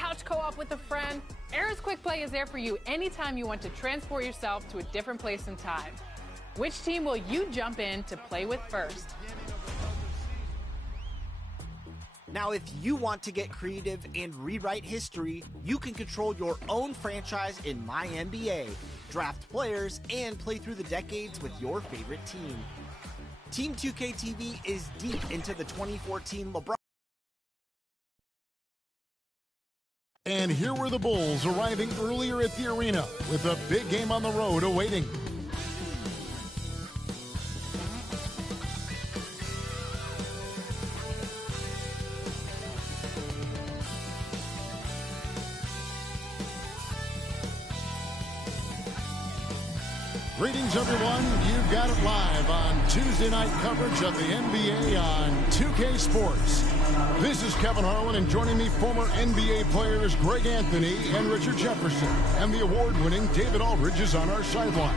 couch co-op with a friend, Era's Quick Play is there for you anytime you want to transport yourself to a different place and time. Which team will you jump in to play with first? Now, if you want to get creative and rewrite history, you can control your own franchise in My NBA. Draft players and play through the decades with your favorite team. Team 2K TV is deep into the 2014 LeBron. And here were the Bulls arriving earlier at the arena with a big game on the road awaiting. Greetings, everyone. You've got it live on Tuesday night coverage of the NBA on 2K Sports. This is Kevin Harlan, and joining me, former NBA players Greg Anthony and Richard Jefferson. And the award-winning David Aldridge is on our sideline.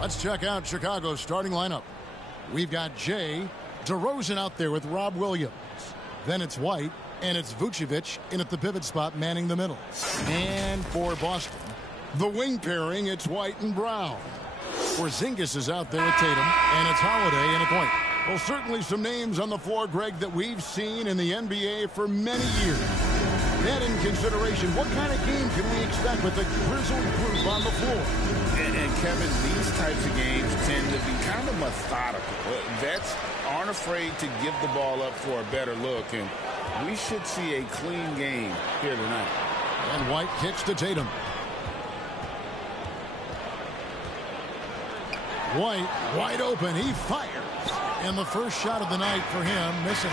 Let's check out Chicago's starting lineup. We've got Jay DeRozan out there with Rob Williams. Then it's White, and it's Vucevic in at the pivot spot manning the middle. And for Boston, the wing pairing, it's White and Brown. Porzingis is out there at Tatum, and it's Holiday in at point. Well, certainly some names on the floor, Greg, that we've seen in the NBA for many years. That in consideration, what kind of game can we expect with the grizzled group on the floor? And Kevin, these types of games tend to be kind of methodical. Vets aren't afraid to give the ball up for a better look, and we should see a clean game here tonight. And White kicks to Tatum. White, wide open, he fires. And the first shot of the night for him, missing.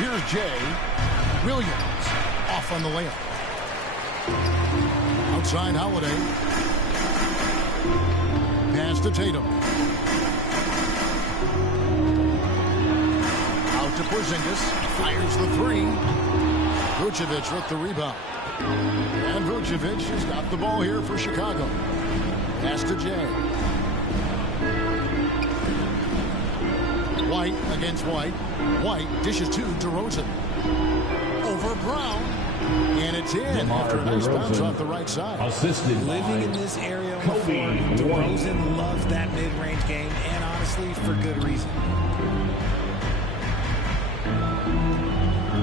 Here's Jay. Williams, off on the layup. Outside Holiday. Pass to Tatum. Out to Porzingis, fires the three. Vucevic with the rebound. And Vucevic has got the ball here for Chicago. Pass to Jay. White against White. White dishes to DeRozan. Over Brown. And it's in after a nice bounce off the right side. Assisted living in this area before, DeRozan loves that mid-range game, and honestly, for good reason.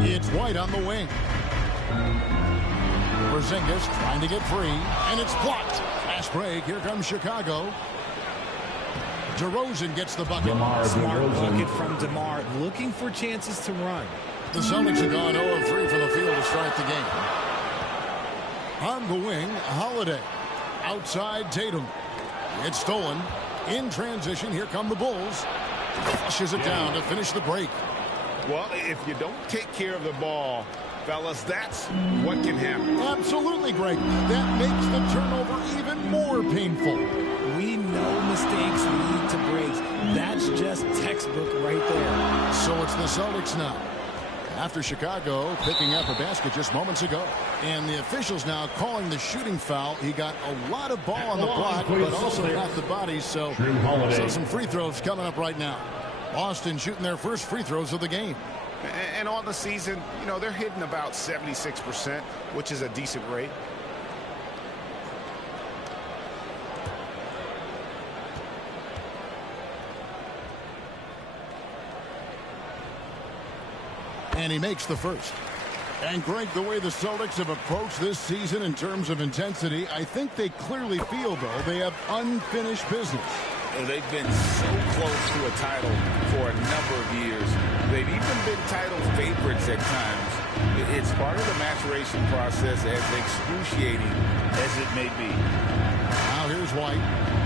It's White on the wing. Porzingis trying to get free, and it's blocked. Fast break. Here comes Chicago. DeRozan gets the bucket. Smart bucket from DeMar, looking for chances to run. The Celtics have gone 0 of 3 from the field to start the game. On the wing, Holiday. Outside Tatum. It's stolen. In transition, here come the Bulls. Flushes it down to finish the break. Well, if you don't take care of the ball, fellas, that's what can happen. Absolutely, Greg. That makes the turnover even more painful. We know mistakes lead to breaks. That's just textbook right there. So it's the Celtics now. After Chicago picking up a basket just moments ago. And the officials now calling the shooting foul. He got a lot of ball on the block, but also got the body. So some free throws coming up right now. Boston shooting their first free throws of the game. And on the season, you know, they're hitting about 76%, which is a decent rate. And he makes the first. And Greg, the way the Celtics have approached this season in terms of intensity, I think they clearly feel, though, they have unfinished business. They've been so close to a title for a number of years. They've even been title favorites at times. It's part of the maturation process, as excruciating as it may be. Now here's White.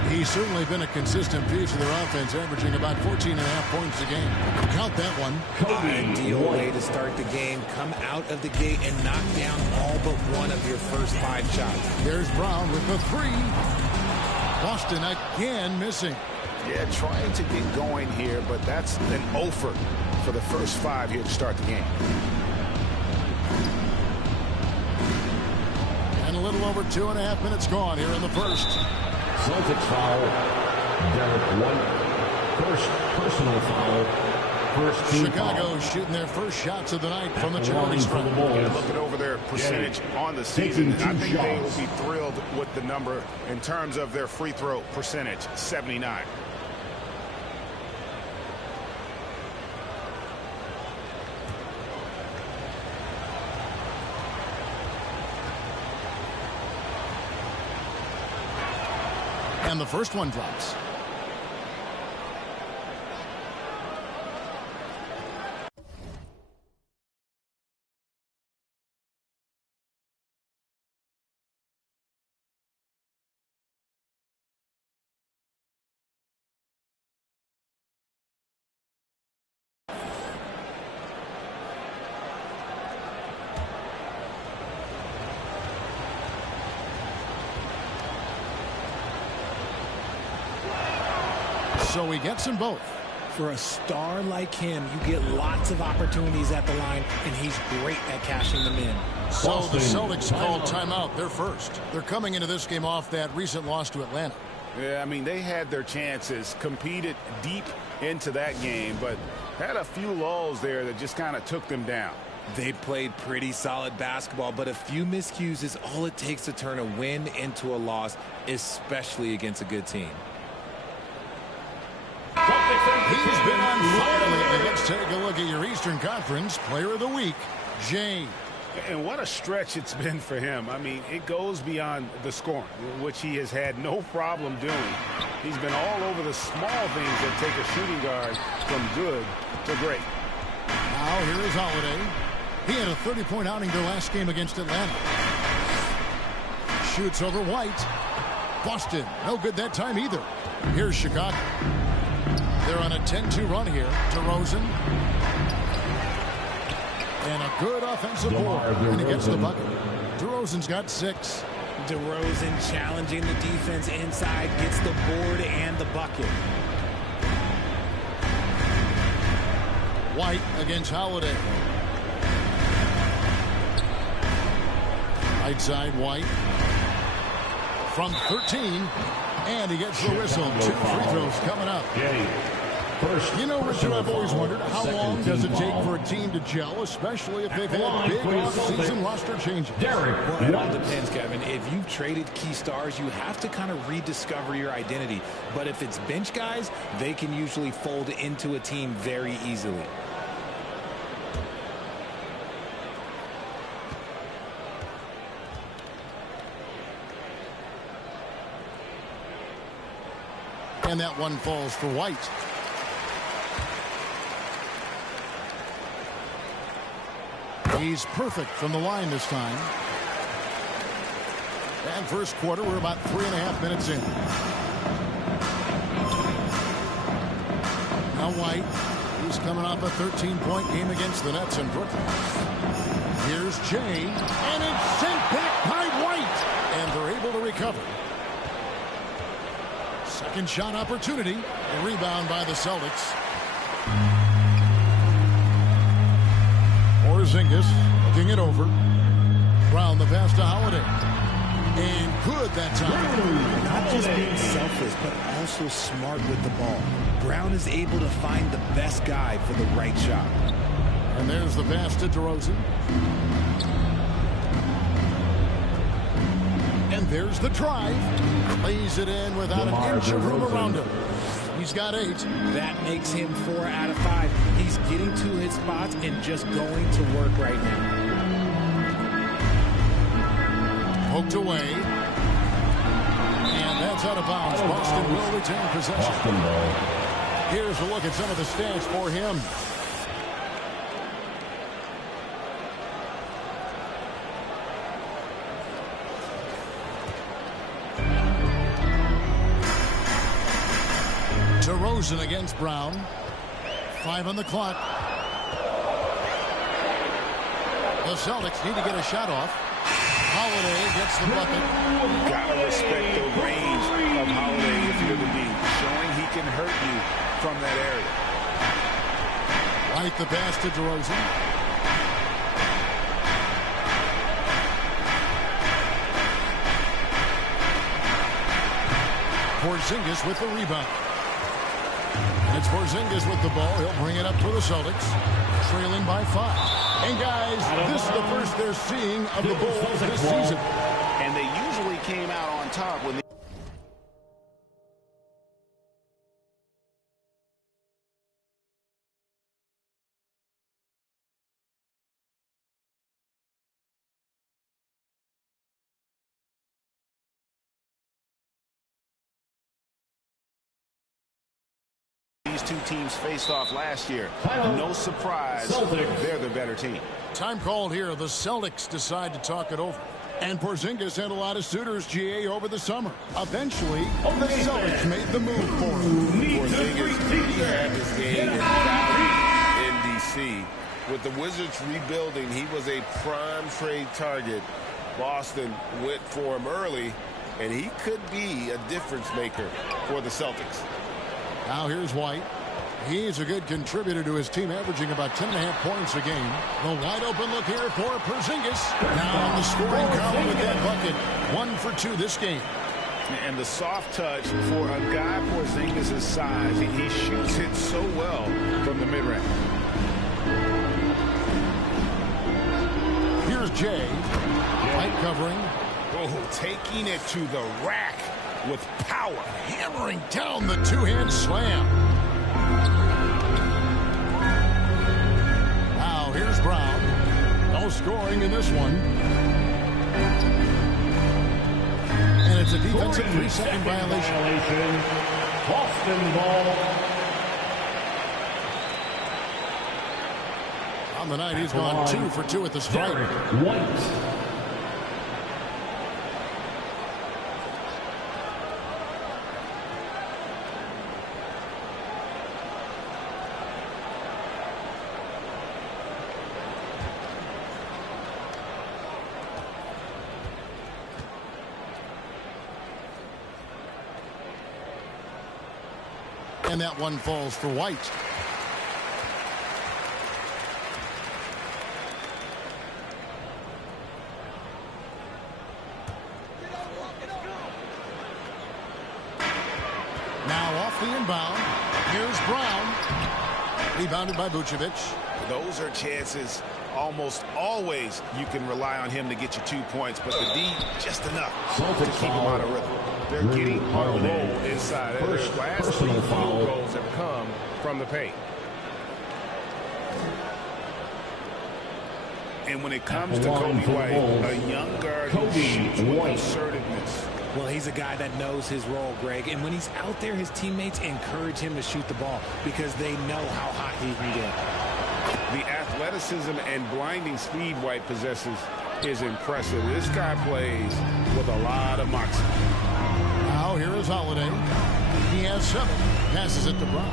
He's certainly been a consistent piece of their offense, averaging about 14.5 points a game. Count that one. Ideal way to start the game. Come out of the gate and knock down all but one of your first 5 shots. There's Brown with the 3. Boston again missing. Yeah, trying to get going here, but that's an offer for the first 5 here to start the game. And a little over 2.5 minutes gone here in the first. Celtics foul. Derek White. First personal foul Chicago shooting their first shots of the night from the charity stripe. Looking over their percentage on the season, I think they will be thrilled with the number in terms of their free throw percentage, 79. And the first one drops. So he gets them both. For a star like him, you get lots of opportunities at the line, and he's great at cashing them in. So the Celtics called timeout. They're first. They're coming into this game off that recent loss to Atlanta. Yeah, I mean, they had their chances, competed deep into that game, but had a few lulls there that just kind of took them down. They played pretty solid basketball, but a few miscues is all it takes to turn a win into a loss, especially against a good team. He's been on fire lately. Let's take a look at your Eastern Conference Player of the Week, Jay. And what a stretch it's been for him. I mean, it goes beyond the scoring, which he has had no problem doing. He's been all over the small things that take a shooting guard from good to great. Now here is Holiday. He had a 30-point outing their last game against Atlanta. Shoots over White. Boston, no good that time either. Here's Chicago. They're on a 10-2 run here. DeRozan. And a good offensive board. And he gets the bucket. DeRozan's got 6. DeRozan challenging the defense inside, gets the board and the bucket. White against Holiday. Right side, White. From 13. And he gets the whistle. 2 free throws coming up. You know, Richard, I've always wondered, how long does it take for a team to gel, especially if they've had big off-season roster changes? Well, it all depends, Kevin. If you've traded key stars, you have to kind of rediscover your identity. But if it's bench guys, they can usually fold into a team very easily. And that one falls for White. He's perfect from the line this time. And first quarter, we're about 3.5 minutes in. Now White, who's coming off a 13-point game against the Nets in Brooklyn. Here's Jay, and it's sent back by White. And they're able to recover. Second shot opportunity. A rebound by the Celtics. Porzingis looking it over. Brown the pass to Holiday. And good that time. Not just being selfless, but also smart with the ball. Brown is able to find the best guy for the right shot. And there's the pass to DeRozan. And there's the drive. Lays it in without an inch of room around him. He's got 8. That makes him 4 out of 5. He's getting to his spots and just going to work right now. Poked away. And that's out of bounds. Boston will retain possession. Here's a look at some of the stats for him. DeRozan against Brown. 5 on the clock. The Celtics need to get a shot off. Holiday gets the bucket. Gotta respect the range of Holiday if you're the D, showing he can hurt you from that area. Right the pass to DeRozan. Porzingis with the rebound. It's Porzingis with the ball. He'll bring it up for the Celtics, trailing by 5. And guys, this is the first they're seeing of the Bulls this season. And they usually came out on top when these two teams faced off last year. No surprise, they're the better team. Time called here. The Celtics decide to talk it over. And Porzingis had a lot of suitors, GA, over the summer. Eventually, the Celtics made the move for him. Porzingis had this game in D.C. With the Wizards rebuilding, he was a prime trade target. Boston went for him early, and he could be a difference maker for the Celtics. Now here's White. He's a good contributor to his team, averaging about 10.5 points a game. The wide open look here for Porzingis. Now on the scoring column with that bucket. 1 for 2 this game. And the soft touch for a guy Porzingis' size. He shoots it so well from the mid-range. Here's Jay. White covering. Oh, taking it to the rack with power. Hammering down the two-hand slam. Now here's Brown. No scoring in this one. And it's a defensive 3-second violation. Boston ball. On the night, he's gone 2 for 2 at the stripe. White. And that one falls for White. Now off the inbound. Here's Brown. Rebounded by Vucevic. Those are chances almost always you can rely on him to get you 2 points, but the D just enough to keep him out of rhythm. They're getting on a roll inside. Their last 3 field goals have come from the paint. And when it comes to Kobe White, a young guard who shoots with assertiveness. Well, he's a guy that knows his role, Greg. And when he's out there, his teammates encourage him to shoot the ball because they know how hot he can get. The athleticism and blinding speed White possesses is impressive. This guy plays with a lot of moxie. Now here is Holiday. He has 7. Passes it to Brown.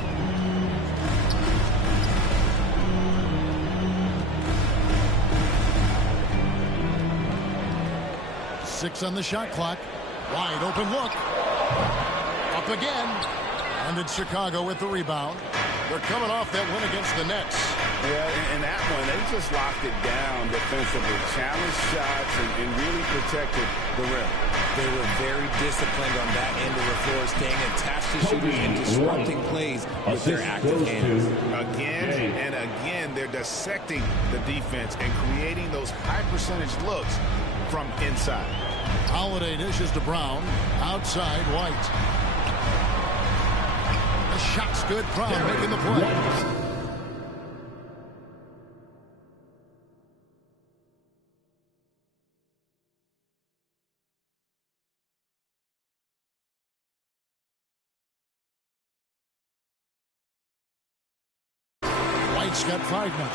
Six on the shot clock. Wide open look. Up again. And it's Chicago with the rebound. They're coming off that win against the Nets. Yeah, in that one, they just locked it down defensively. Challenged shots and really protected the rim. They were very disciplined on that end of the floor, staying attached to shooters and disrupting plays with their active hands. Again and again, they're dissecting the defense and creating those high-percentage looks from inside. Holiday dishes to Brown. Outside, White. The shot's good. Brown making the play. White's got 5 now.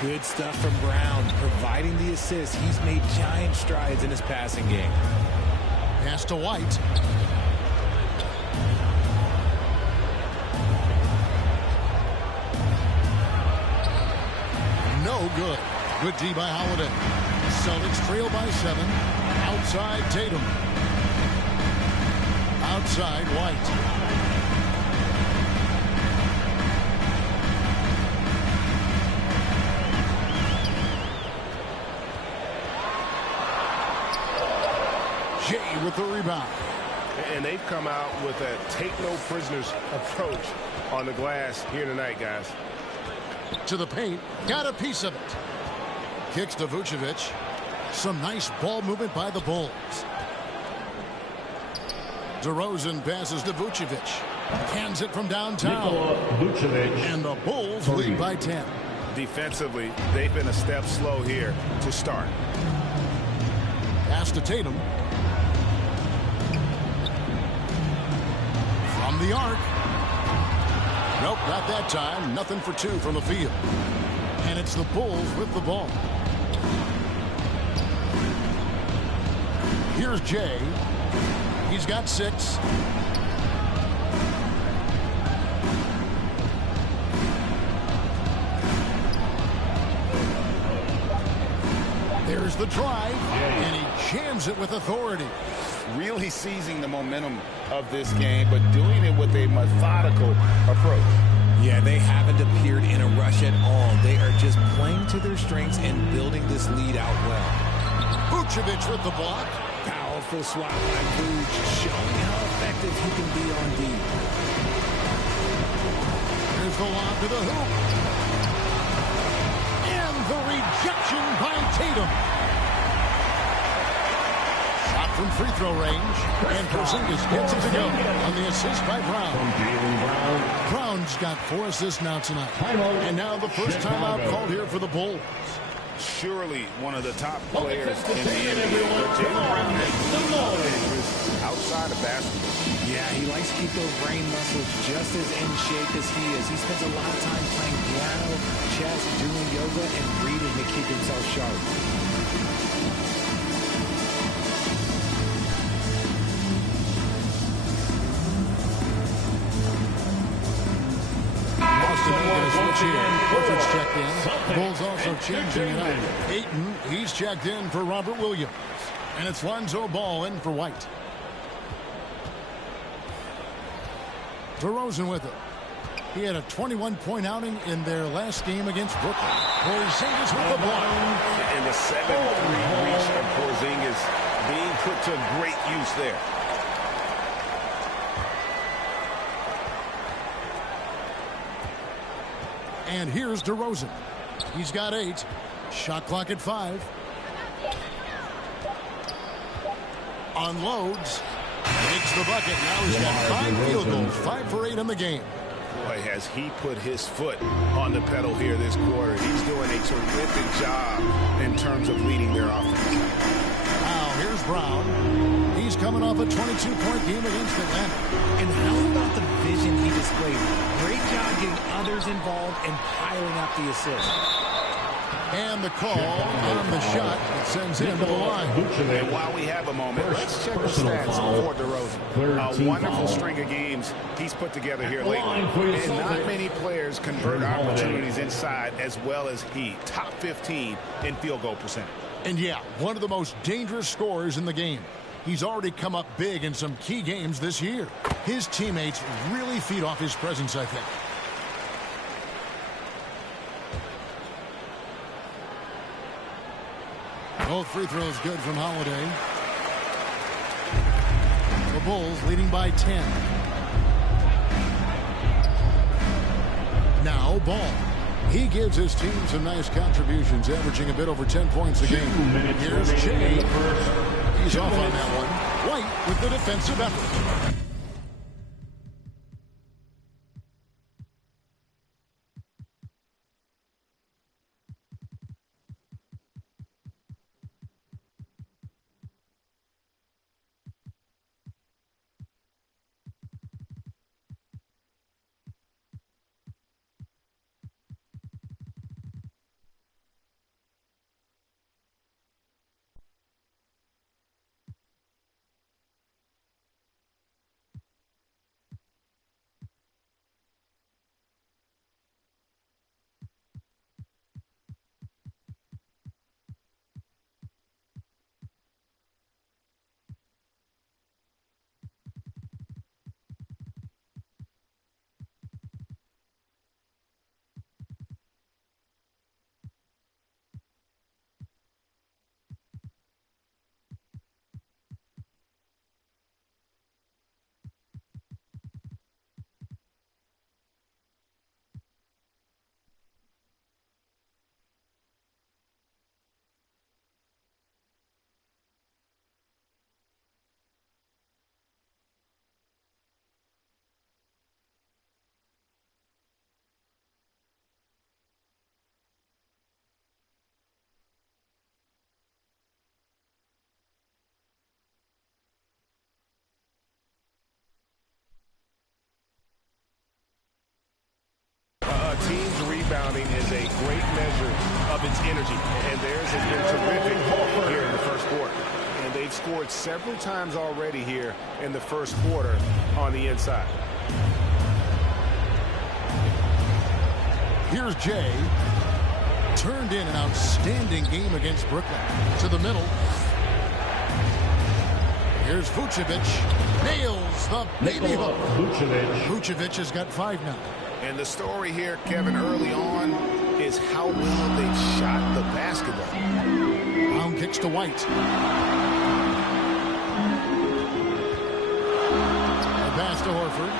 Good stuff from Brown, providing the assist. He's made giant strides in his passing game. Pass to White. No good. Good D by Holiday. Celtics trail by 7. Outside Tatum. Outside White. Jay with the rebound. And they've come out with a take-no-prisoners approach on the glass here tonight, guys. To the paint. Got a piece of it. Kicks to Vucevic. Some nice ball movement by the Bulls. DeRozan passes to Vucevic. Cans it from downtown. And the Bulls lead by 10. Defensively, they've been a step slow here to start. Pass to Tatum. From the arc. Nope, not that time. Nothing for two from the field. And it's the Bulls with the ball. Here's Jay. He's got 6. There's the drive, and he jams it with authority. Really seizing the momentum of this game, but doing it with a methodical approach. Yeah, they haven't appeared in a rush at all. They are just playing to their strengths and building this lead out well. Vucevic with the block. Powerful swat by Vuce, showing how effective he can be on D. Here's the lob to the hoop. And the rejection by Tatum. Shot from free throw range. And Porzingis gets it to go on the assist by Brown. Brown's got 4 assists now tonight. And now the first timeout called here for the Bulls. Surely one of the top players in the NBA. But Jaylen Brown has interest outside of basketball. Yeah, he likes to keep those brain muscles just as in shape as he is. He spends a lot of time playing piano, chess, doing yoga, and reading to keep himself sharp. Horford's checked in. Bulls also changing it up. Ayton, he's checked in for Robert Williams. And it's Lonzo Ball in for White. DeRozan with it. He had a 21-point outing in their last game against Brooklyn. Porzingis with the block. And the 7-3 reach of Porzingis being put to great use there. And here's DeRozan. He's got 8. Shot clock at 5. Unloads. Makes the bucket. Now he's got 5 field goals. 5 for 8 in the game. Boy, has he put his foot on the pedal here this quarter. He's doing a terrific job in terms of leading their offense. Now here's Brown. He's coming off a 22-point game against Atlanta. And how about the vision he displayed? Great job getting others involved and piling up the assist. And the call on the shot that sends him to the line. And while we have a moment, let's check the stats for DeRozan. A wonderful string of games he's put together here lately. And not many players convert opportunities inside as well as he. Top 15 in field goal percentage. And yeah, one of the most dangerous scorers in the game. He's already come up big in some key games this year. His teammates really feed off his presence, I think. Both free throws good from Holiday. The Bulls leading by 10. Now Ball. He gives his team some nice contributions, averaging a bit over 10 points a game. Here's Jay. He's off on that one. White with the defensive effort. rebounding is a great measure of its energy, and theirs has been terrific here in the first quarter. And they've scored several times already here in the first quarter on the inside. Here's Jay. Turned in an outstanding game against Brooklyn. To the middle. Here's Vucevic. Nails the baby hook. Vucevic has got 5 now. And the story here, Kevin, early on is how well they've shot the basketball. Brown kicks to White. A pass to Horford.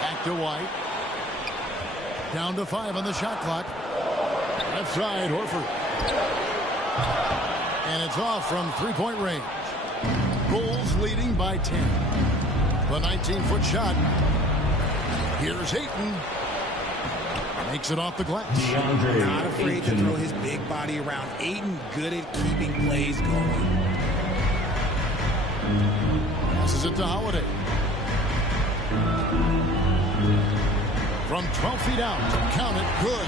Back to White. Down to 5 on the shot clock. Left side, Horford. And it's off from three-point range. Bulls leading by 10. The 19-foot shot. Here's Ayton. Makes it off the glass. Not afraid to throw his big body around. Ayton good at keeping plays going. Passes it to Holiday. From 12 feet out. Count it. Good.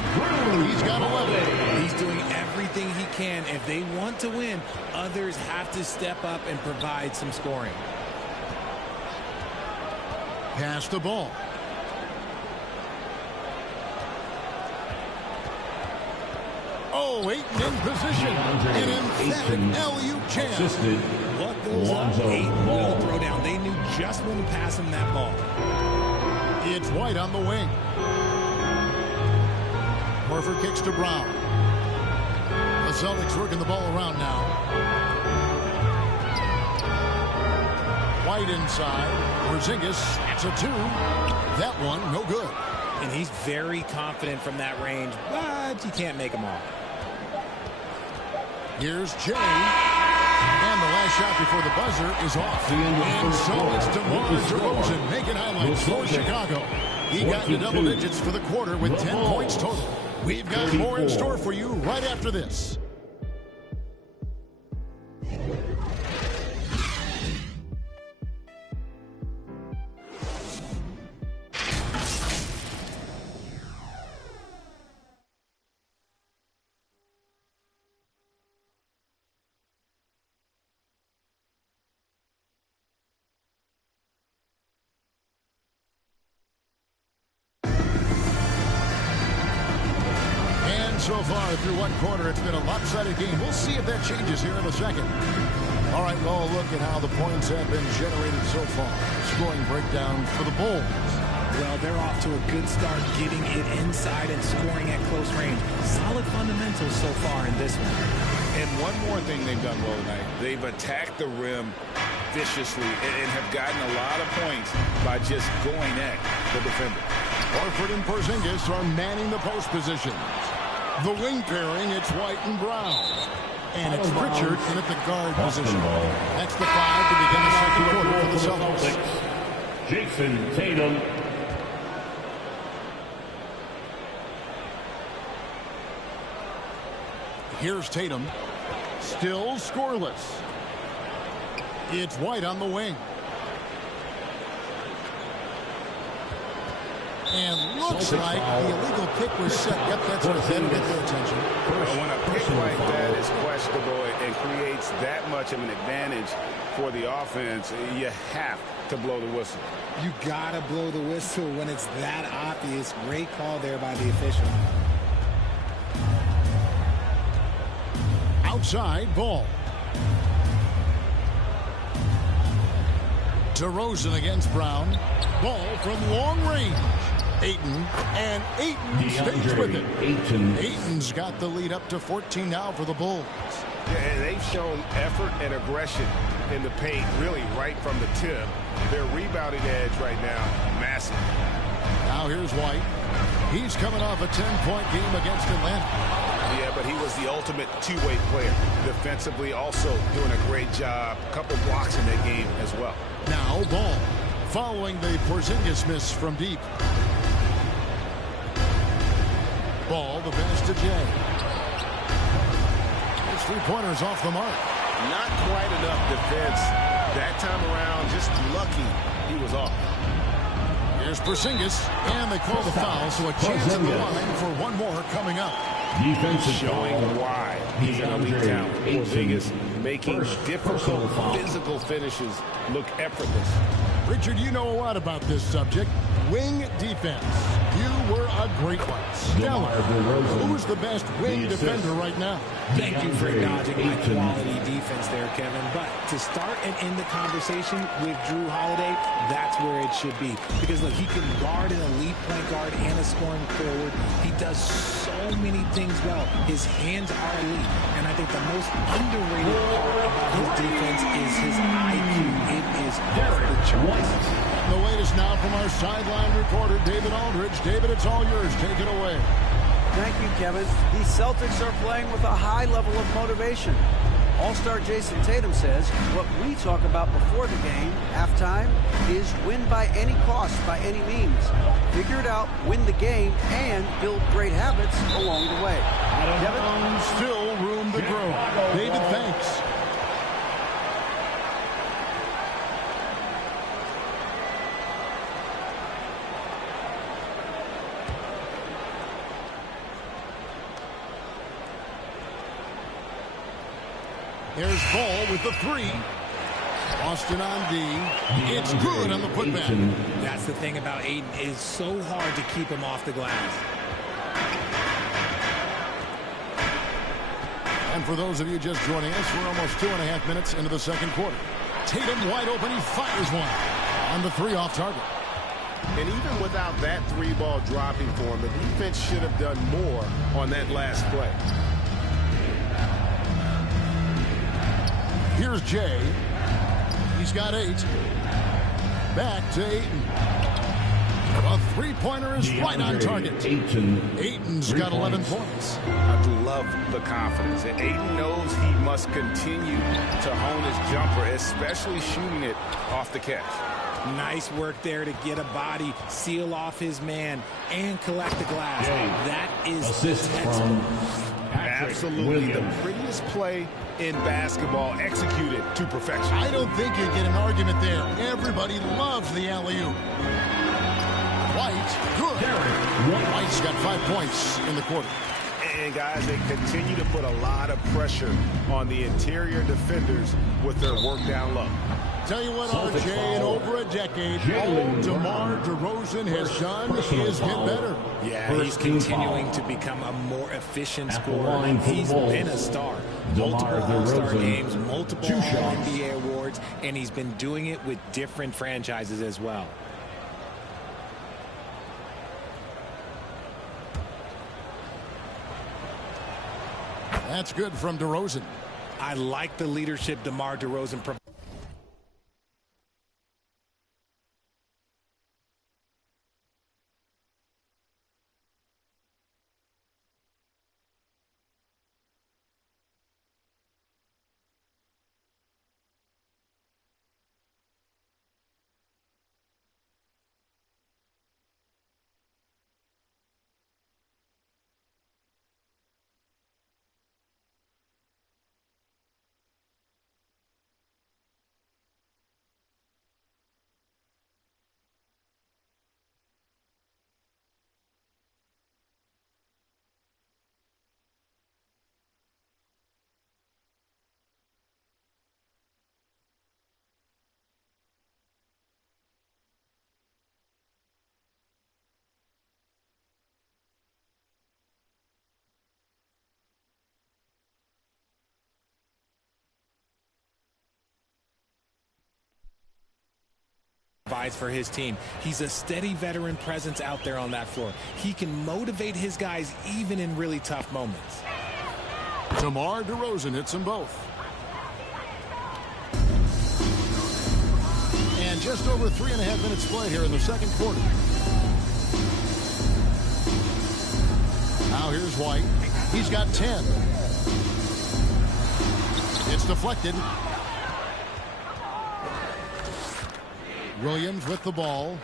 He's got 11. He's doing everything he can. If they want to win, others have to step up and provide some scoring. Pass the ball. Oh, Ayton in position. An emphatic alley-oop jam. What goes up, Ayton will throw down. They knew just when to pass him that ball. It's White on the wing. Horford kicks to Brown. The Celtics working the ball around now. White inside. Porzingis. That's a 2. That one, no good. And he's very confident from that range, but you can't make them all. Here's Jay. And the last shot before the buzzer is off. And so it's DeMar DeRozan making highlights for Chicago. He got into double digits for the quarter with 10 points total. We've got more in store for you right after this. So far through one quarter, it's been a lopsided game. We'll see if that changes here in a second. All right, well, look at how the points have been generated so far. Scoring breakdown for the Bulls. Well, they're off to a good start getting it inside and scoring at close range. Solid fundamentals so far in this one. And one more thing they've done well tonight. They've attacked the rim viciously and have gotten a lot of points by just going at the defender. Horford and Porzingis are manning the post positions. The wing pairing, it's White and Brown. And it's Pritchard in at the guard position. That's the 5 to begin the second quarter for the Celtics. Jason Tatum. Here's Tatum. Still scoreless. It's White on the wing. And looks like the illegal pick was set. Yep, that's what that'll get their attention. When a pick like that is questionable and creates that much of an advantage for the offense, you have to blow the whistle. You gotta blow the whistle when it's that obvious. Great call there by the official. Outside ball. DeRozan against Brown. Ball from long range. Ayton, and Ayton stays with it. Ayton's got the lead up to 14 now for the Bulls. Yeah, and they've shown effort and aggression in the paint, really right from the tip. Their rebounding edge right now, massive. Now here's White. He's coming off a 10-point game against Atlanta. Yeah, but he was the ultimate two-way player. Defensively, also doing a great job. A couple blocks in that game as well. Now Ball, following the Porzingis miss from deep. Ball, the pass to Jay. His three-pointers off the mark. Not quite enough defense that time around. Just lucky he was off. Here's Here's Porzingis, and they call the foul, so a chance in the line for one more coming up. Defensive Showing why he's an elite talent. Porzingis making difficult physical finishes look effortless. Richard, you know a lot about this subject. Wing defense. You were a great one. Stellar. Who's the best wing defender right now? Thank you for acknowledging my quality defense there, Kevin. But to start and end the conversation with Drew Holiday, that's where it should be. Because, look, he can guard an elite point guard and a scoring forward. He does so many things well. His hands are elite. And I think the most underrated part about his defense is his IQ. It is off the charts. The latest now from our sideline reporter, David Aldridge. David, it's all yours. Take it away. Thank you, Kevin. The Celtics are playing with a high level of motivation. All-star Jason Tatum says what we talk about before the game, halftime, is win by any cost, by any means. Figure it out, win the game, and build great habits along the way. Kevin? Still room to grow. David, thanks. There's Ball with the three. Austin on D. It's good on the putback. That's the thing about Aiden. It is so hard to keep him off the glass. And for those of you just joining us, we're almost 2.5 minutes into the second quarter. Tatum wide open. He fires one on the three off target. And even without that three ball dropping for him, the defense should have done more on that last play. Here's Jay. He's got 8. Back to Ayton. A three-pointer is right on target. Ayton's got 11 points. I love the confidence. And Ayton knows he must continue to hone his jumper, especially shooting it off the catch. Nice work there to get a body, seal off his man, and collect the glass. That is assist from absolutely the prettiest play in basketball, executed to perfection. I don't think you get an argument there. Everybody loves the alley-oop. White, good. White's got 5 points in the quarter. And guys, they continue to put a lot of pressure on the interior defenders with their work down low. Tell you what, RJ, in over a decade, all DeMar DeRozan has done is get better. Yeah, he's continuing to become a more efficient scorer. He's been a star. Multiple All-Star games, multiple All-NBA awards, and he's been doing it with different franchises as well. That's good from DeRozan. I like the leadership DeMar DeRozan provides. For his team. He's a steady veteran presence out there on that floor. He can motivate his guys even in really tough moments. DeMar DeRozan hits them both. And just over 3.5 minutes play here in the second quarter. Now here's White. He's got 10. It's deflected. Williams with the ball.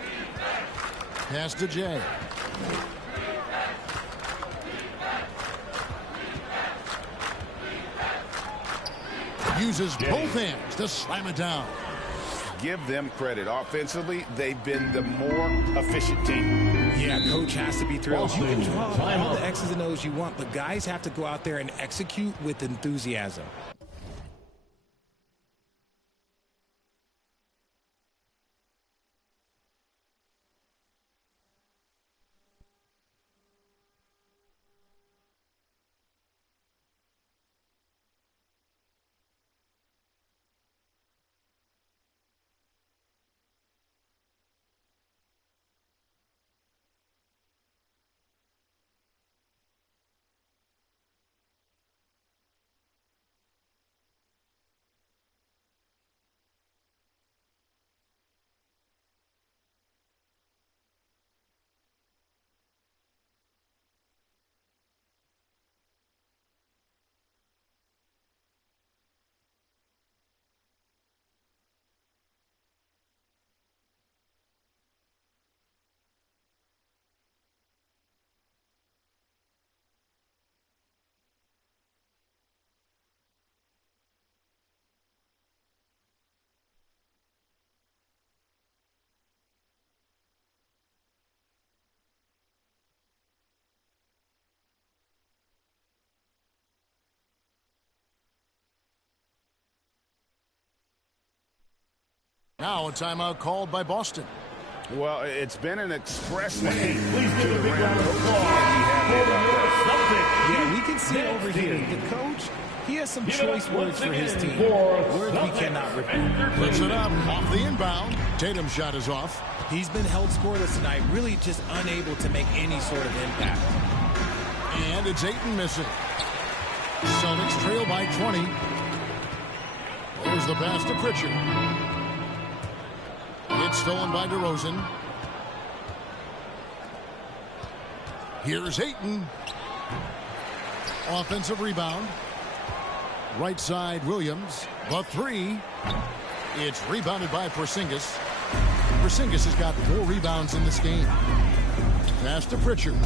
Pass to Jay. Uses both hands to slam it down. give them credit. Offensively, they've been the more efficient team. Yeah, coach has to be thrilled. You can draw all the X's and O's you want, but guys have to go out there and execute with enthusiasm. Now a timeout called by Boston. Well, it's been an express lane Please to give the a big rim. round of Coach applause can't be happy about that. Yeah, we can see over here, the coach, he has some choice words for his team. Words we cannot repeat. Puts it up off the inbound. Tatum's shot is off. He's been held scoreless tonight, really just unable to make any sort of impact. And it's Ayton missing. Celtics trail by 20. There's the pass to Pritchard. It's stolen by DeRozan. Here's Ayton. Offensive rebound. Right side, Williams. The three. It's rebounded by Porzingis. Porzingis has got 4 rebounds in this game. Pass to Pritchard.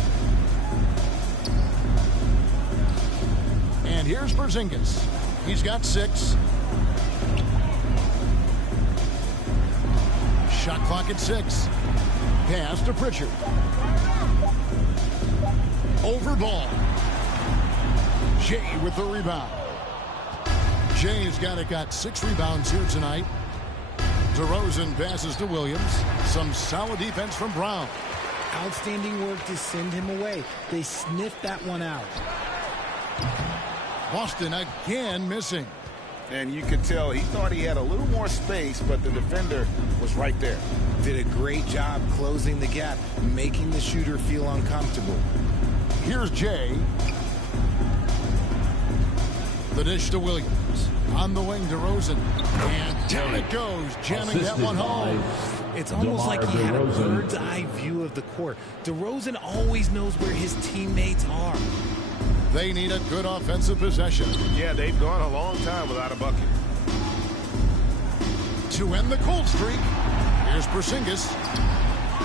And here's Porzingis. He's got 6. Shot clock at 6. Pass to Pritchard. Over ball. Jay with the rebound. Jay's got 6 rebounds here tonight. DeRozan passes to Williams. Some solid defense from Brown. Outstanding work to send him away. They sniffed that one out. Boston again missing. And you could tell he thought he had a little more space, but the defender was right there. Did a great job closing the gap, making the shooter feel uncomfortable. Here's Jay. The dish to Williams. On the wing, DeRozan. And down it goes, jamming that one home. It's almost like he had a bird's eye view of the court. DeRozan always knows where his teammates are. They need a good offensive possession. Yeah, they've gone a long time without a bucket. To end the cold streak, here's Porzingis.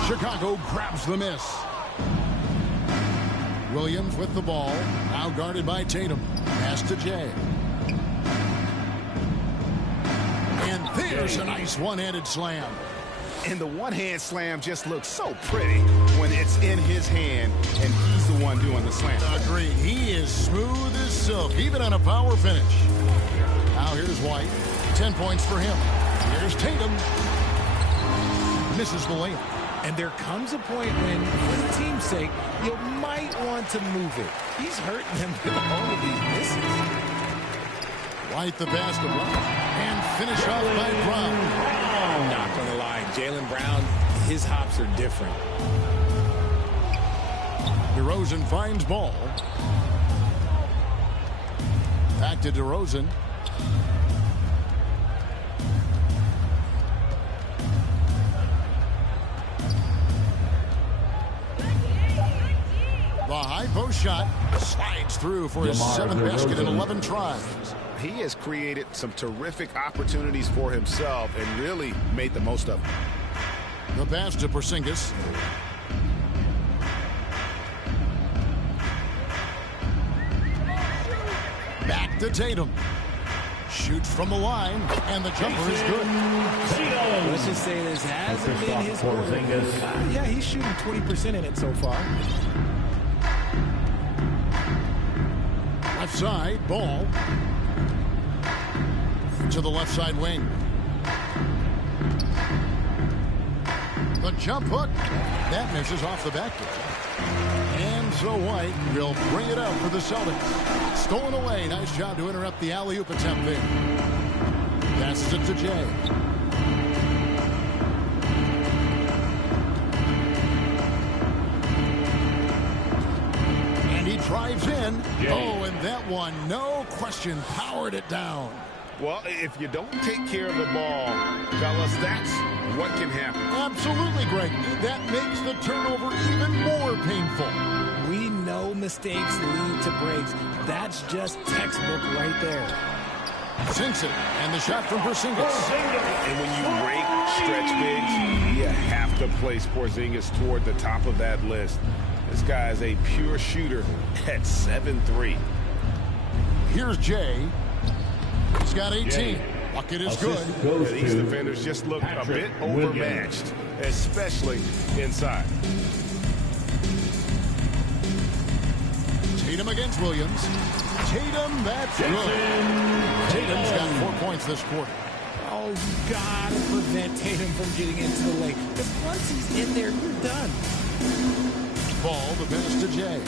Chicago grabs the miss. Williams with the ball, now guarded by Tatum. Pass to Jay. And there's a nice one-handed slam. And the one-hand slam just looks so pretty when it's in his hand and he's the one doing the slam. Agreed. He is smooth as silk, even on a power finish. Now here's White. 10 points for him. Here's Tatum. Misses the layup. And there comes a point when, for the team's sake, you might want to move it. He's hurting them with all of these misses. White the pass to Brown. And finish off by Brown. Not going to lie, Jaylen Brown, his hops are different. DeRozan finds ball. Back to DeRozan. The high post shot slides through for his 7th basket in 11 tries. He has created some terrific opportunities for himself and really made the most of them. The pass to Porzingis. Back to Tatum. Shoots from the line, and the jumper is good. Let's just say this hasn't been his quarter. Yeah, he's shooting 20% in it so far. Left side, Ball. To the left side wing. The jump hook. That misses off the backboard. And so White will bring it up for the Celtics. Stolen away. Nice job to interrupt the alley-oop attempt there. Passes it to Jay. And he drives in. Oh, and that one, no question, powered it down. Well, if you don't take care of the ball, fellas, that's what can happen. Absolutely, Greg. That makes the turnover even more painful. We know mistakes lead to breaks. That's just textbook right there. Sinks it, and the shot from Porzingis. And when you rake stretch bigs, you have to place Porzingis toward the top of that list. This guy is a pure shooter at 7'3". Here's Jay. He's got 18. Bucket is good. These defenders just look a bit overmatched, especially inside. Tatum against Williams. Tatum, that's good. Tatum's got 4 points this quarter. Oh, you gotta prevent Tatum from getting into the lane. Because once he's in there, you're done. Ball, the pass to Jay.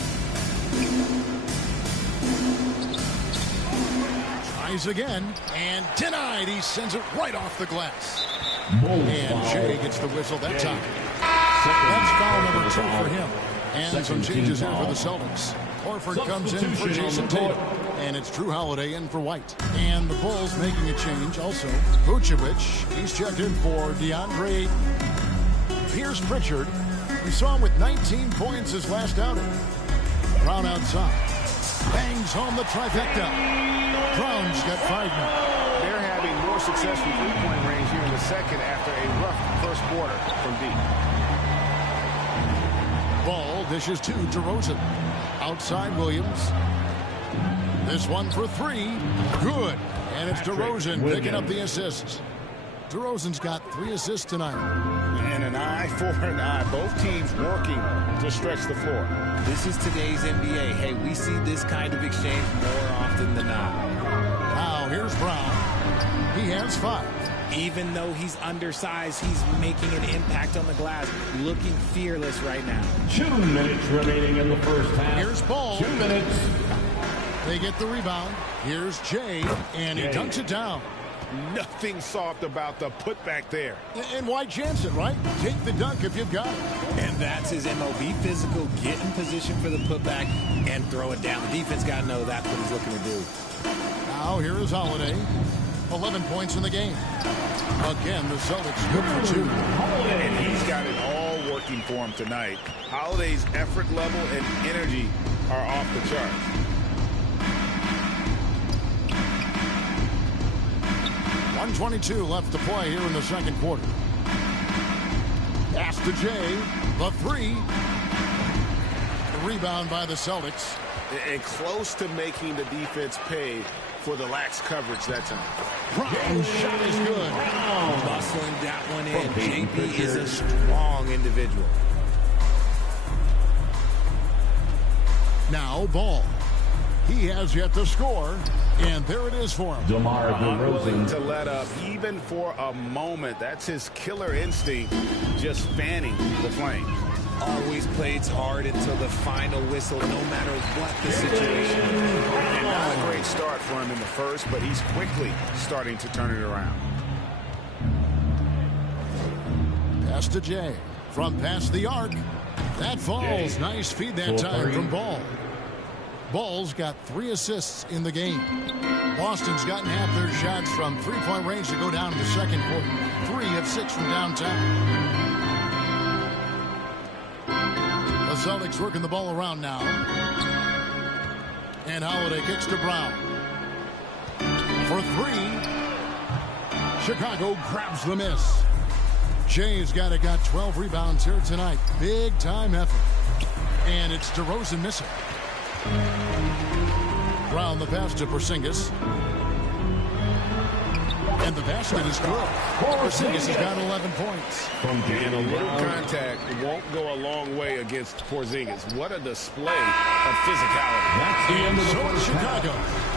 Tries again, and denied. He sends it right off the glass. And Jay gets the whistle that time. That's foul number 2 for him. And some changes here for the Celtics. Horford comes in for Jason Tatum. And it's Drew Holiday in for White. And the Bulls making a change also. Vucevic, he's checked in for DeAndre Ayton. Pierce Pritchard, we saw him with 19 points his last outing. Brown outside. Bangs home the trifecta. Brown's got 5 now. They're having more success from three-point range here in the second after a rough first quarter from deep. Ball dishes to DeRozan. Outside Williams. This one for 3. Good. And it's DeRozan picking up the assists. DeRozan's got 3 assists tonight. And an eye for an eye. Both teams working to stretch the floor. This is today's NBA. Hey, we see this kind of exchange more often than not. Now here's Brown. He has 5. Even though he's undersized, he's making an impact on the glass, looking fearless right now. 2 minutes remaining in the first half. Here's Ball. 2 minutes. They get the rebound. Here's Jay, and he dunks it down. Nothing soft about the putback there. And why chance it, right? Take the dunk if you've got it. And that's his MO. Be physical, get in position for the putback, and throw it down. The defense got to know that's what he's looking to do. Now here is Holiday. 11 points in the game. Again, the Celtics good for 2. And he's got it all working for him tonight. Holiday's effort level and energy are off the charts. .122 left to play here in the second quarter. Pass to Jay. The 3. The rebound by the Celtics. And close to making the defense pay for the lax coverage that time. Brown's shot is good. Bustling that one in. JP is a strong individual. Now Ball. He has yet to score, and there it is for him. Unwilling to let up even for a moment. That's his killer instinct, just fanning the flames. Always plays hard until the final whistle, no matter what the situation. And not a great start for him in the first, but he's quickly starting to turn it around. Pass to Jay. From past the arc. That falls. Nice feed that time from Ball. Ball's got 3 assists in the game. Boston's gotten half their shots from three-point range to go down in the second quarter. 3 of 6 from downtown. The Celtics working the ball around now. And Holiday kicks to Brown. For 3. Chicago grabs the miss. Jay's got 12 rebounds here tonight. Big time effort. And it's DeRozan missing. Brown the pass to Porzingis. And the basket is good. Porzingis has got 11 points. And a little contact won't go a long way against Porzingis. What a display of physicality. That's the end of the first Chicago,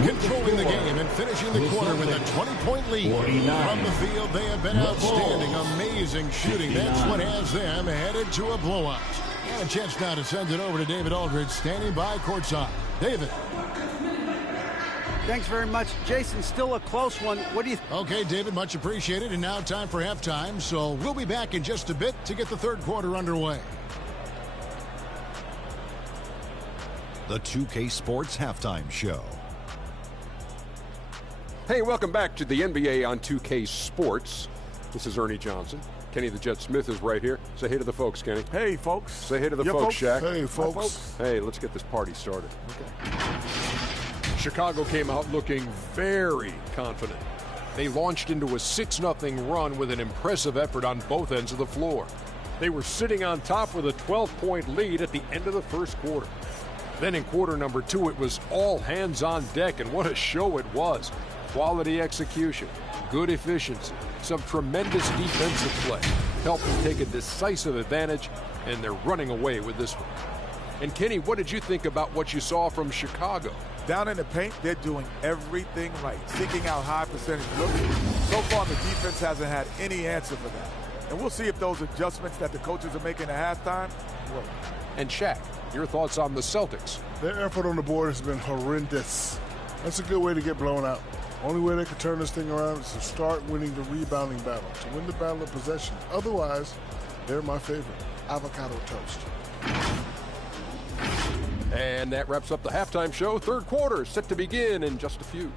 controlling the game and finishing the quarter with a 20-point lead. From the field, they have been outstanding. Amazing shooting. That's what has them headed to a blowout. And a chance now to send it over to David Aldridge, standing by courtside. David. Thanks very much. Jason, still a close one. What do you think? Okay, David, much appreciated. And now time for halftime. So we'll be back in just a bit to get the third quarter underway. The 2K Sports Halftime Show. Hey, welcome back to the NBA on 2K Sports. This is Ernie Johnson. Kenny the Jet Smith is right here. Say hey to the folks, Kenny. Hey, folks. Say hey to the folks, Shaq. Hey, folks. Hey, let's get this party started. Okay. Chicago came out looking very confident. They launched into a 6-0 run with an impressive effort on both ends of the floor. They were sitting on top with a 12-point lead at the end of the first quarter. Then in quarter number 2, it was all hands on deck, and what a show it was. Quality execution, good efficiency, some tremendous defensive play helped them take a decisive advantage, and they're running away with this one. And Kenny, what did you think about what you saw from Chicago? Down in the paint, they're doing everything right, seeking out high percentage looks. So far, the defense hasn't had any answer for that. And we'll see if those adjustments that the coaches are making at halftime work. And Shaq, your thoughts on the Celtics? Their effort on the board has been horrendous. That's a good way to get blown out. Only way they can turn this thing around is to start winning the rebounding battle, to win the battle of possession. Otherwise, they're my favorite. Avocado toast. And that wraps up the halftime show. Third quarter set to begin in just a few.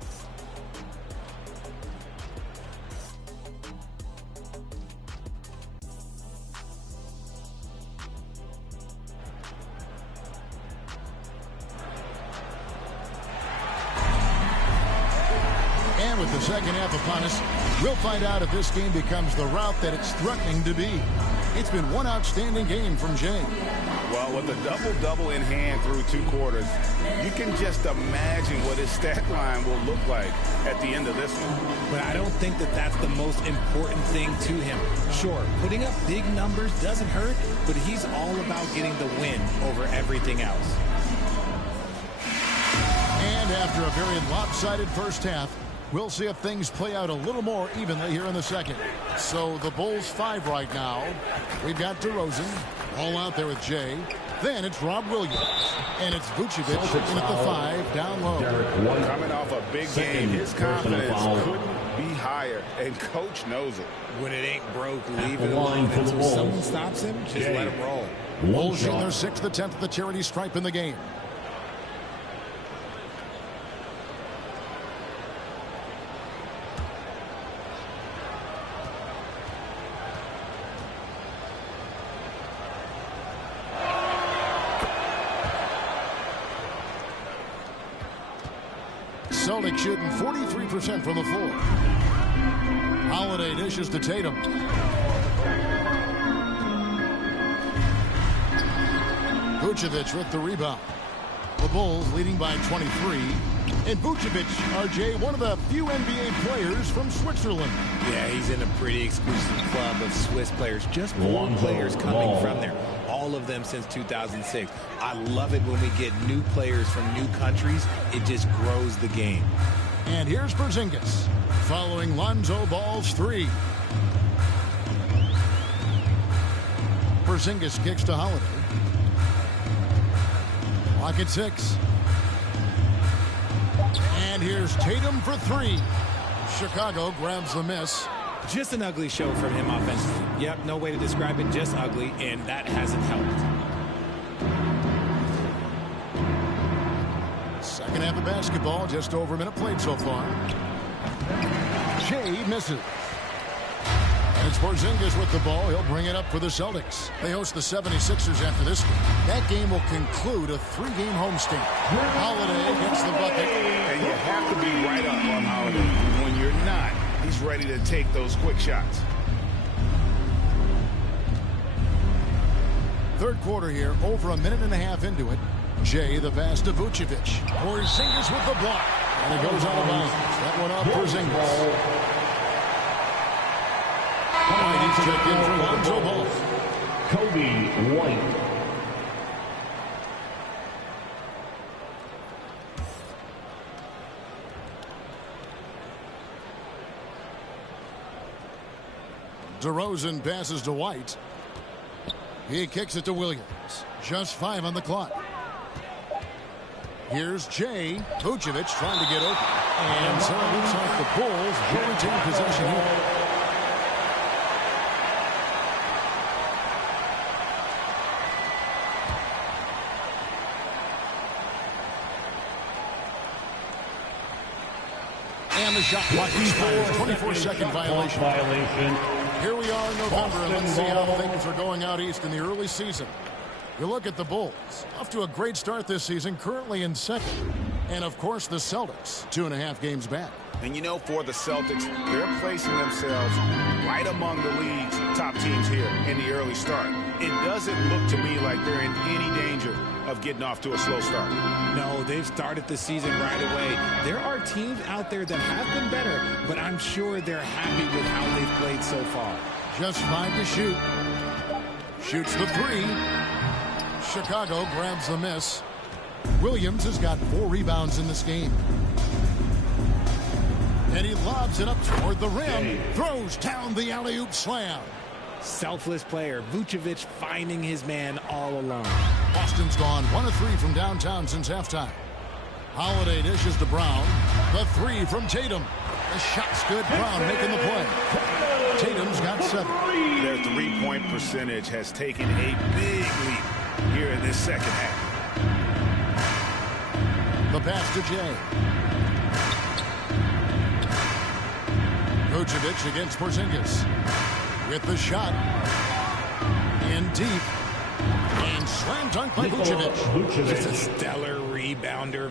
And with the second half upon us, we'll find out if this game becomes the route that it's threatening to be. It's been one outstanding game from Jay. Well, with a double-double in hand through 2 quarters, you can just imagine what his stat line will look like at the end of this one. But I don't think that that's the most important thing to him. Sure, putting up big numbers doesn't hurt, but he's all about getting the win over everything else. And after a very lopsided first half, we'll see if things play out a little more evenly here in the second. So the Bulls 5 right now. We've got DeRozan all out there with Jay. Then it's Rob Williams. And it's Vucevic in at the 5 down low. Coming off a big game, his confidence couldn't be higher. And coach knows it. When it ain't broke, leave it alone until someone stops him. Just let him roll. Bulls shooting their 6th attempt at the charity stripe in the game. Celtics shooting 43% from the floor. Holiday dishes to Tatum. Vucevic with the rebound. The Bulls leading by 23. And Vucevic, RJ, one of the few NBA players from Switzerland. Yeah, he's in a pretty exclusive club of Swiss players. Just 4 players coming from there. All of them since 2006. I love it when we get new players from new countries. It just grows the game. And here's Porzingis following Lonzo Ball's 3. Porzingis kicks to Holiday. Clock at 6. And here's Tatum for 3. Chicago grabs the miss. Just an ugly show from him offensively. Yep, no way to describe it, just ugly, and that hasn't helped. Second half of basketball, just over a minute played so far. Jay misses. And it's Porzingis with the ball. He'll bring it up for the Celtics. They host the 76ers after this game. That game will conclude a 3-game homestand. Holiday gets the bucket. And you have to be right up on Holiday. When you're not, he's ready to take those quick shots. Third quarter here, over a minute and a half into it. Jay the pass to Vucevic. Porzingis with the block. And it goes out of bounds. That one off Porzingis. He's checked in for Lonzo Ball. Kobe White. DeRozan passes to White. He kicks it to Williams. Just 5 on the clock. Here's Jay. Vucevic trying to get open. And so it looks like the Bulls will retain possession here. And the shot clock expires. 24-second violation. Here we are in November, and let's see how things are going out east in the early season. You look at the Bulls, off to a great start this season, currently in second. And, of course, the Celtics, 2.5 games back. And, you know, for the Celtics, they're placing themselves right among the league's top teams here in the early start. It doesn't look to me like they're in any danger of getting off to a slow start. No, they've started the season right away. There are teams out there that have been better, but I'm sure they're happy with how they've played so far. Just 5 to shoot. Shoots the 3. Chicago grabs the miss. Williams has got 4 rebounds in this game. And he lobs it up toward the rim. Throws down the alley-oop slam. Selfless player. Vucevic finding his man all alone. Boston's gone 1 of 3 from downtown since halftime. Holiday dishes to Brown. The 3 from Tatum. The shot's good. Brown making the play. Tatum's got 7. Their 3-point percentage has taken a big leap here in this second half. The pass to Jay. Vucevic against Porzingis. With the shot. In deep. And slam dunk by Vucevic. Just a stellar rebounder.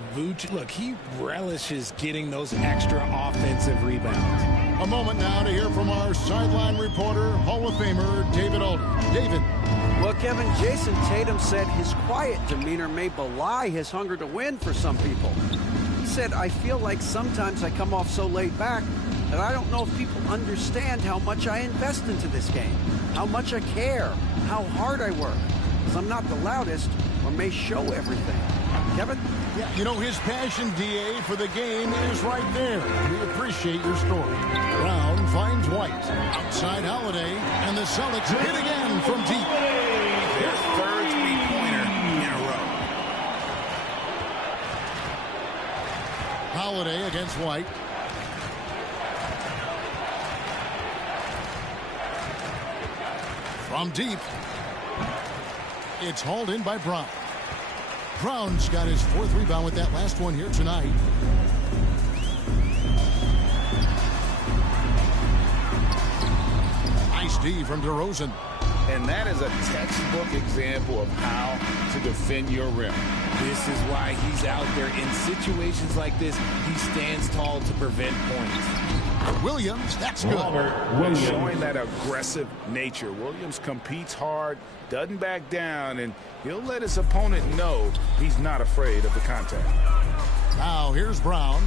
Look, he relishes getting those extra offensive rebounds. A moment now to hear from our sideline reporter, Hall of Famer David Aldridge. David. Well, Kevin, Jason Tatum said his quiet demeanor may belie his hunger to win for some people. He said, I feel like sometimes I come off so laid back that I don't know if people understand how much I invest into this game, how much I care, how hard I work, because I'm not the loudest or may show everything. Kevin? Yeah, you know, his passion, D.A., for the game is right there. We appreciate your story. Brown finds White. Outside Holiday, and the Celtics hit again from deep. Their third three-pointer in a row. Holiday against White. From deep. It's hauled in by Brown. Brown's got his 4th rebound with that last one here tonight. Nice D from DeRozan. And that is a textbook example of how to defend your rim. This is why he's out there in situations like this. He stands tall to prevent points. Williams, that's good. Showing that aggressive nature. Williams competes hard, doesn't back down, and he'll let his opponent know he's not afraid of the contact. Now here's Brown.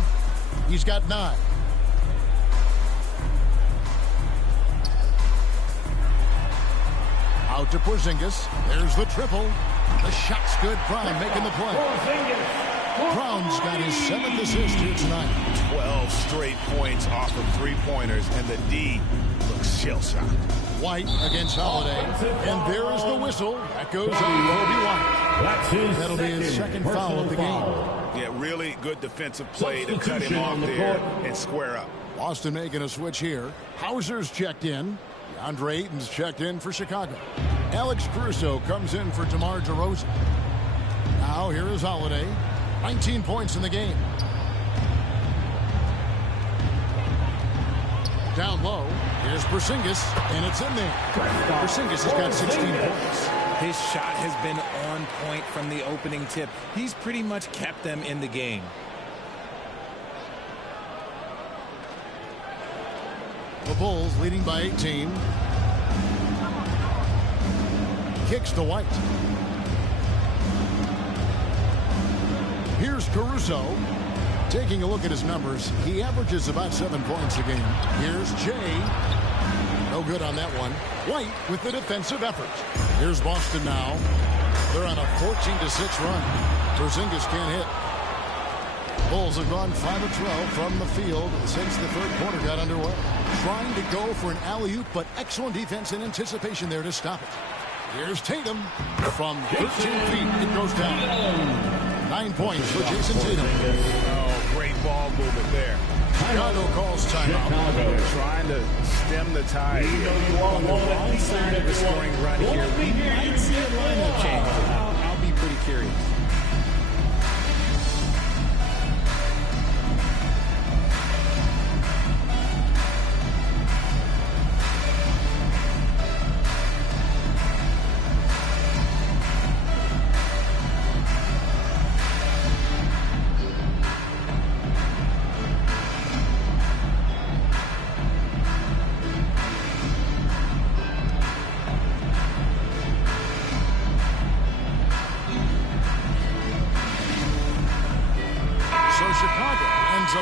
He's got 9. Out to Porzingis. There's the triple. The shot's good. Brown making the play. Brown's got his 7th assist here tonight. 12 straight points off of 3-pointers, and the D looks shell-shocked. White against Holiday. And there is the whistle. That goes on Kobe White. That'll be his 2nd foul of the game. Yeah, really good defensive play to cut him off there and square up. Boston making a switch here. Hauser's checked in. DeAndre Ayton's checked in for Chicago. Alex Caruso comes in for DeMar DeRozan. Now here is Holiday. 19 points in the game. Down low. Here's Porzingis, and it's in there. Porzingis has got 16 points. His shot has been on point from the opening tip. He's pretty much kept them in the game. The Bulls leading by 18. Kicks to White. Here's Caruso. Taking a look at his numbers, he averages about 7 points a game. Here's Jay. No good on that one. White with the defensive effort. Here's Boston now. They're on a 14-6 run. Porzingis can't hit. Bulls have gone 5 of 12 from the field since the third quarter got underway. Trying to go for an alley-oop, but excellent defense and anticipation there to stop it. Here's Tatum from 13 feet. It goes down. 9 points for Jason Tatum. Oh, great ball movement there. Chicago calls timeout. Trying to stem the tide. On the wrong side of the scoring run here, we might see a lineup change. I'll be pretty curious.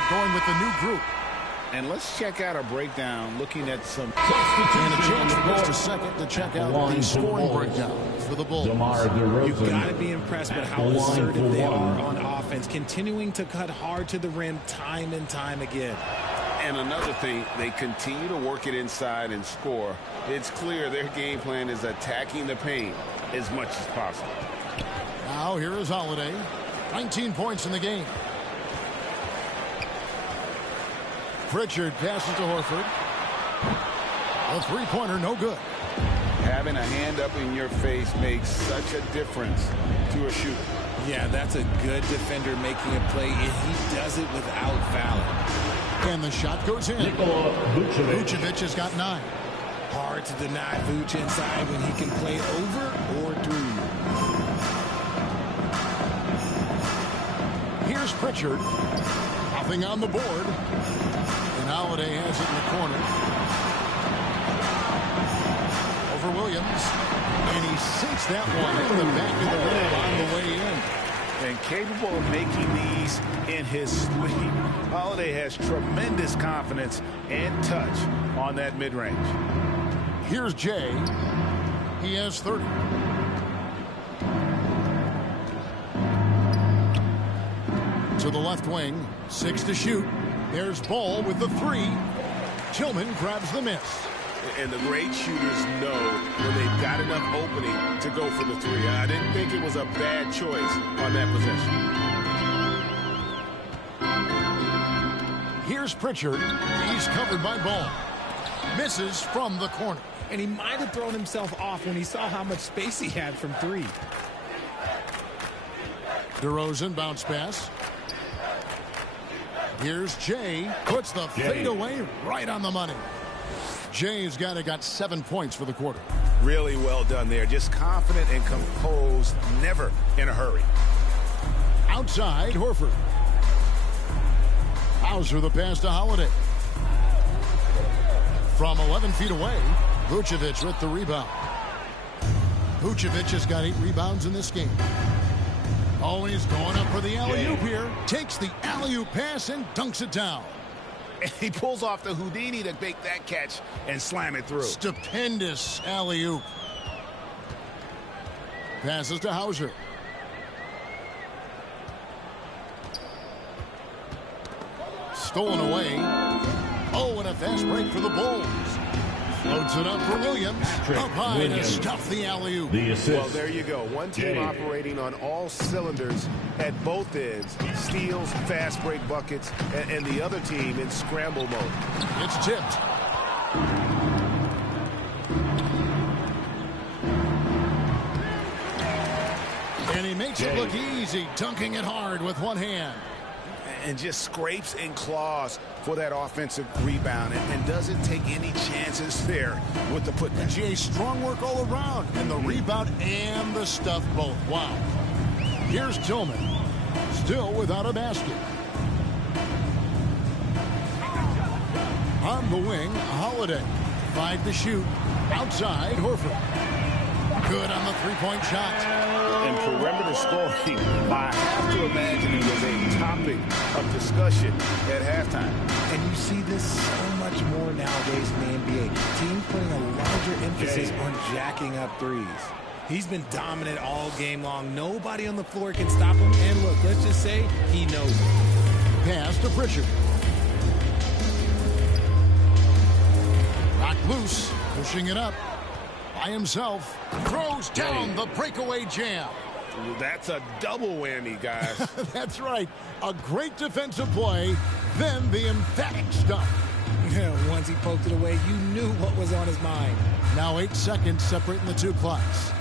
Going with the new group. And let's check out a breakdown looking at some... And a chance for just a second to check out the scoring breakdown for the Bulls. You've got to be impressed with how assertive they are on offense, continuing to cut hard to the rim time and time again. And another thing, they continue to work it inside and score. It's clear their game plan is attacking the paint as much as possible. Now here is Holiday. 19 points in the game. Pritchard passes to Horford. A three-pointer, no good. Having a hand up in your face makes such a difference to a shooter. Yeah, that's a good defender making a play, and he does it without fouling. And the shot goes in. Vucevic has got 9. Hard to deny Vuce inside when he can play over or through. Here's Pritchard. Nothing on the board. And Holiday has it in the corner. Over Williams. And he sinks that one in the back of the rim on the way in. And capable of making these in his sleep. Holiday has tremendous confidence and touch on that mid-range. Here's Jay. He has 30. To the left wing. 6 to shoot. There's Ball with the 3. Tillman grabs the miss. And the great shooters know when they've got enough opening to go for the 3. I didn't think it was a bad choice on that possession. Here's Pritchard. He's covered by Ball. Misses from the corner. And he might have thrown himself off when he saw how much space he had from 3. DeRozan bounce pass. Here's Jay. Puts the fadeaway right on the money. Jay's got 7 points for the quarter. Really well done there. Just confident and composed. Never in a hurry. Outside, Horford. Hauser the pass to Holiday. From 11 feet away, Vucevic with the rebound. Vucevic has got 8 rebounds in this game. Oh, and he's going up for the alley-oop here. Takes the alley-oop pass and dunks it down. And he pulls off the Houdini to make that catch and slam it through. Stupendous alley-oop. Passes to Hauser. Stolen away. Oh, and a fast break for the Bulls. Floats it up for Williams. Up high to stuff the alley-oop. Well, there you go. One team operating on all cylinders at both ends. Steals, fast break buckets, and the other team in scramble mode. It's tipped. And he makes it look easy, dunking it hard with one hand. And just scrapes and claws for that offensive rebound and doesn't take any chances there with the putback. Jay, strong work all around, and the rebound and the stuff both. Wow. Here's Tillman, still without a basket. On the wing, Holiday. 5 to shoot. Outside, Horford. Good on the three-point shot. And perimeter scoring, I have to imagine it was a topic of discussion at halftime. And you see this so much more nowadays in the NBA. Teams putting a larger emphasis on jacking up threes. He's been dominant all game long. Nobody on the floor can stop him. And look, let's just say he knows it. Pass to Pritchard. Knocked loose, pushing it up by himself. Throws down the breakaway jam. That's a double whammy, guys. That's right. A great defensive play, then the emphatic stuff. Once he poked it away, you knew what was on his mind. Now 8 seconds separating the two clocks.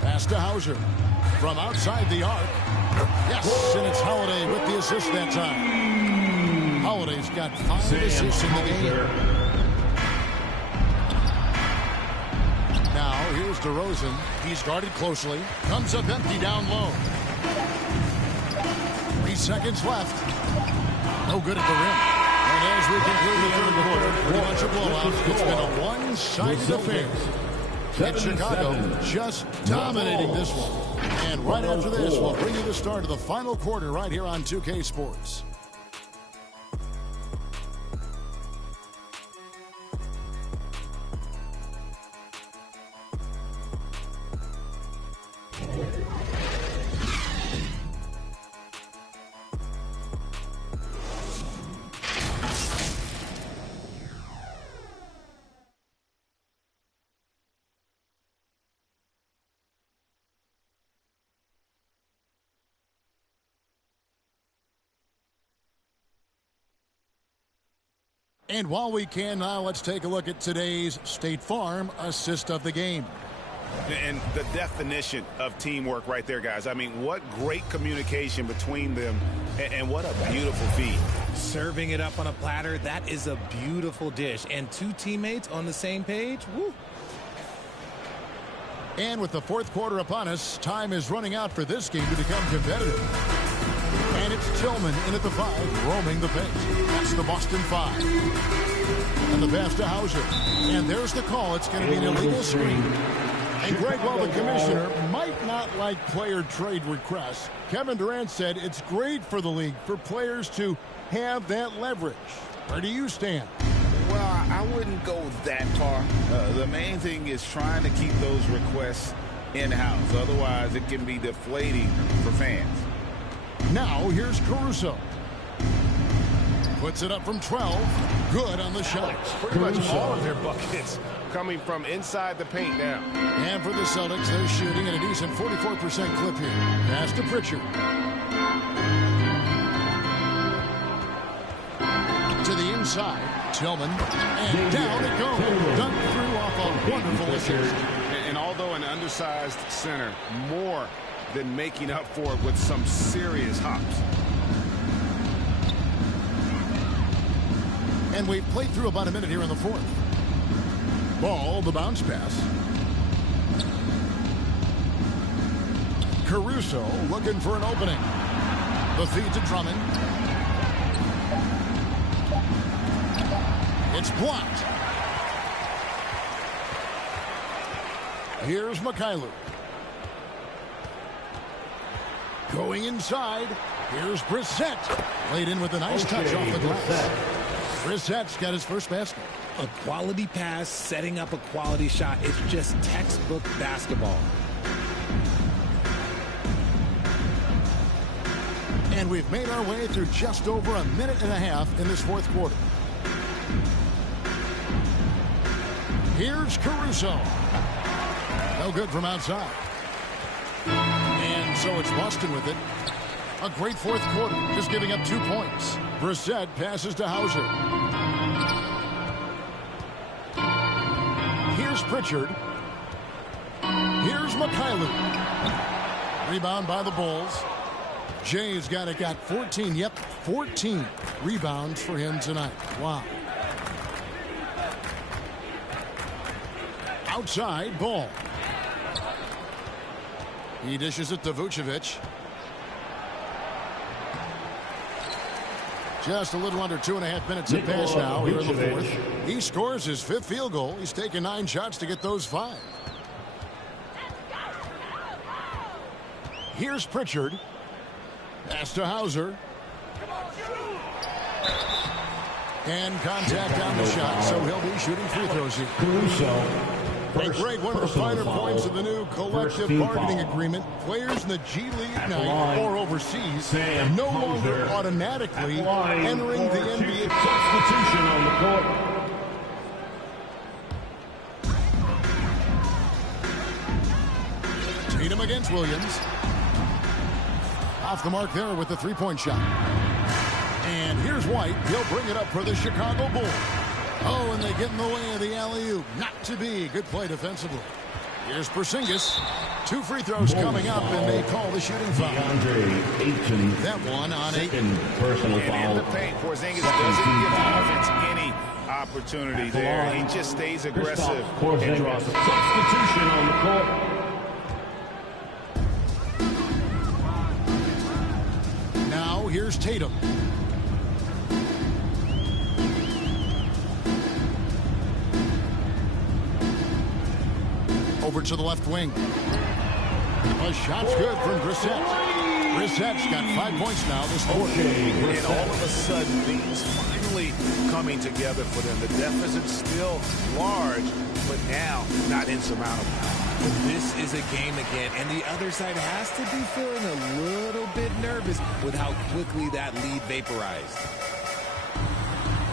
Pass to Hauser. From outside the arc. Yes, and it's Holiday with the assist that time. Holiday's got 5 assists in the game. Now, here's DeRozan. He's guarded closely. Comes up empty down low. 3 seconds left. No good at the rim. And as we conclude the third quarter, pretty much a blowout. It's been a one-sided affair. And Chicago just dominating this one. And right after this, we'll bring you the start of the final quarter right here on 2K Sports. And while we can now, let's take a look at today's State Farm assist of the game. And the definition of teamwork right there, guys. I mean, what great communication between them, and what a beautiful feed. Serving it up on a platter, that is a beautiful dish. And 2 teammates on the same page, woo. And with the fourth quarter upon us, time is running out for this game to become competitive. And it's Tillman in at the 5, roaming the paint. That's the Boston 5. And the pass to Hauser. And there's the call. It's going to be an illegal screen. And Greg, while the commissioner might not like player trade requests, Kevin Durant said it's great for the league for players to have that leverage. Where do you stand? Well, I wouldn't go that far. The main thing is trying to keep those requests in-house. Otherwise, it can be deflating for fans. Now, here's Caruso. Puts it up from 12. Good on the shot. Pretty much all of their buckets coming from inside the paint now. And for the Celtics, they're shooting at a decent 44% clip here. Pass to Pritchard. To the inside, Tillman. And down it goes. Dunked through off a wonderful assist. And although an undersized center, more than making up for it with some serious hops. And we've played through about a minute here in the fourth. Ball, the bounce pass. Caruso looking for an opening. The feed to Drummond. It's blocked. Here's Mikhailuk. Going inside. Here's Brissett. Laid in with a nice touch off the glass. Brissett's got his first basket. A quality pass, setting up a quality shot. It's just textbook basketball. And we've made our way through just over a minute and a half in this fourth quarter. Here's Caruso. No good from outside. And so it's Boston with it. A great fourth quarter, just giving up 2 points. Brissett passes to Hauser. Here's Pritchard. Here's Mikhailuk. Rebound by the Bulls. Jay's got 14. Yep, 14 rebounds for him tonight. Wow. Outside, Ball. He dishes it to Vucevic. Just a little under 2.5 minutes have passed now here in the fourth. He scores his 5th field goal. He's taken 9 shots to get those 5. Here's Pritchard. Pass to Hauser. And contact on the shot, so he'll be shooting free throws here. And Greg, one of the finer points of the new collective bargaining agreement, players in the G League Ignite or overseas no longer automatically entering the NBA. Substitution on the court. Tatum against Williams. Off the mark there with the three-point shot. And here's White. He'll bring it up for the Chicago Bulls. Oh, and they get in the way of the alley-oop. Not to be. Good play defensively. Here's Porzingis. 2 free throws coming up, and they call the shooting foul. That one on 8. Personal foul. In the paint, Porzingis doesn't give the offense any opportunity there. He just stays aggressive and draws the substitution on the court. Now here's Tatum. Over to the left wing. A shot's good from Brissett. Brissett's got 5 points now this quarter. And all of a sudden, things finally coming together for them. The deficit's still large, but now not insurmountable. This is a game again, and the other side has to be feeling a little bit nervous with how quickly that lead vaporized.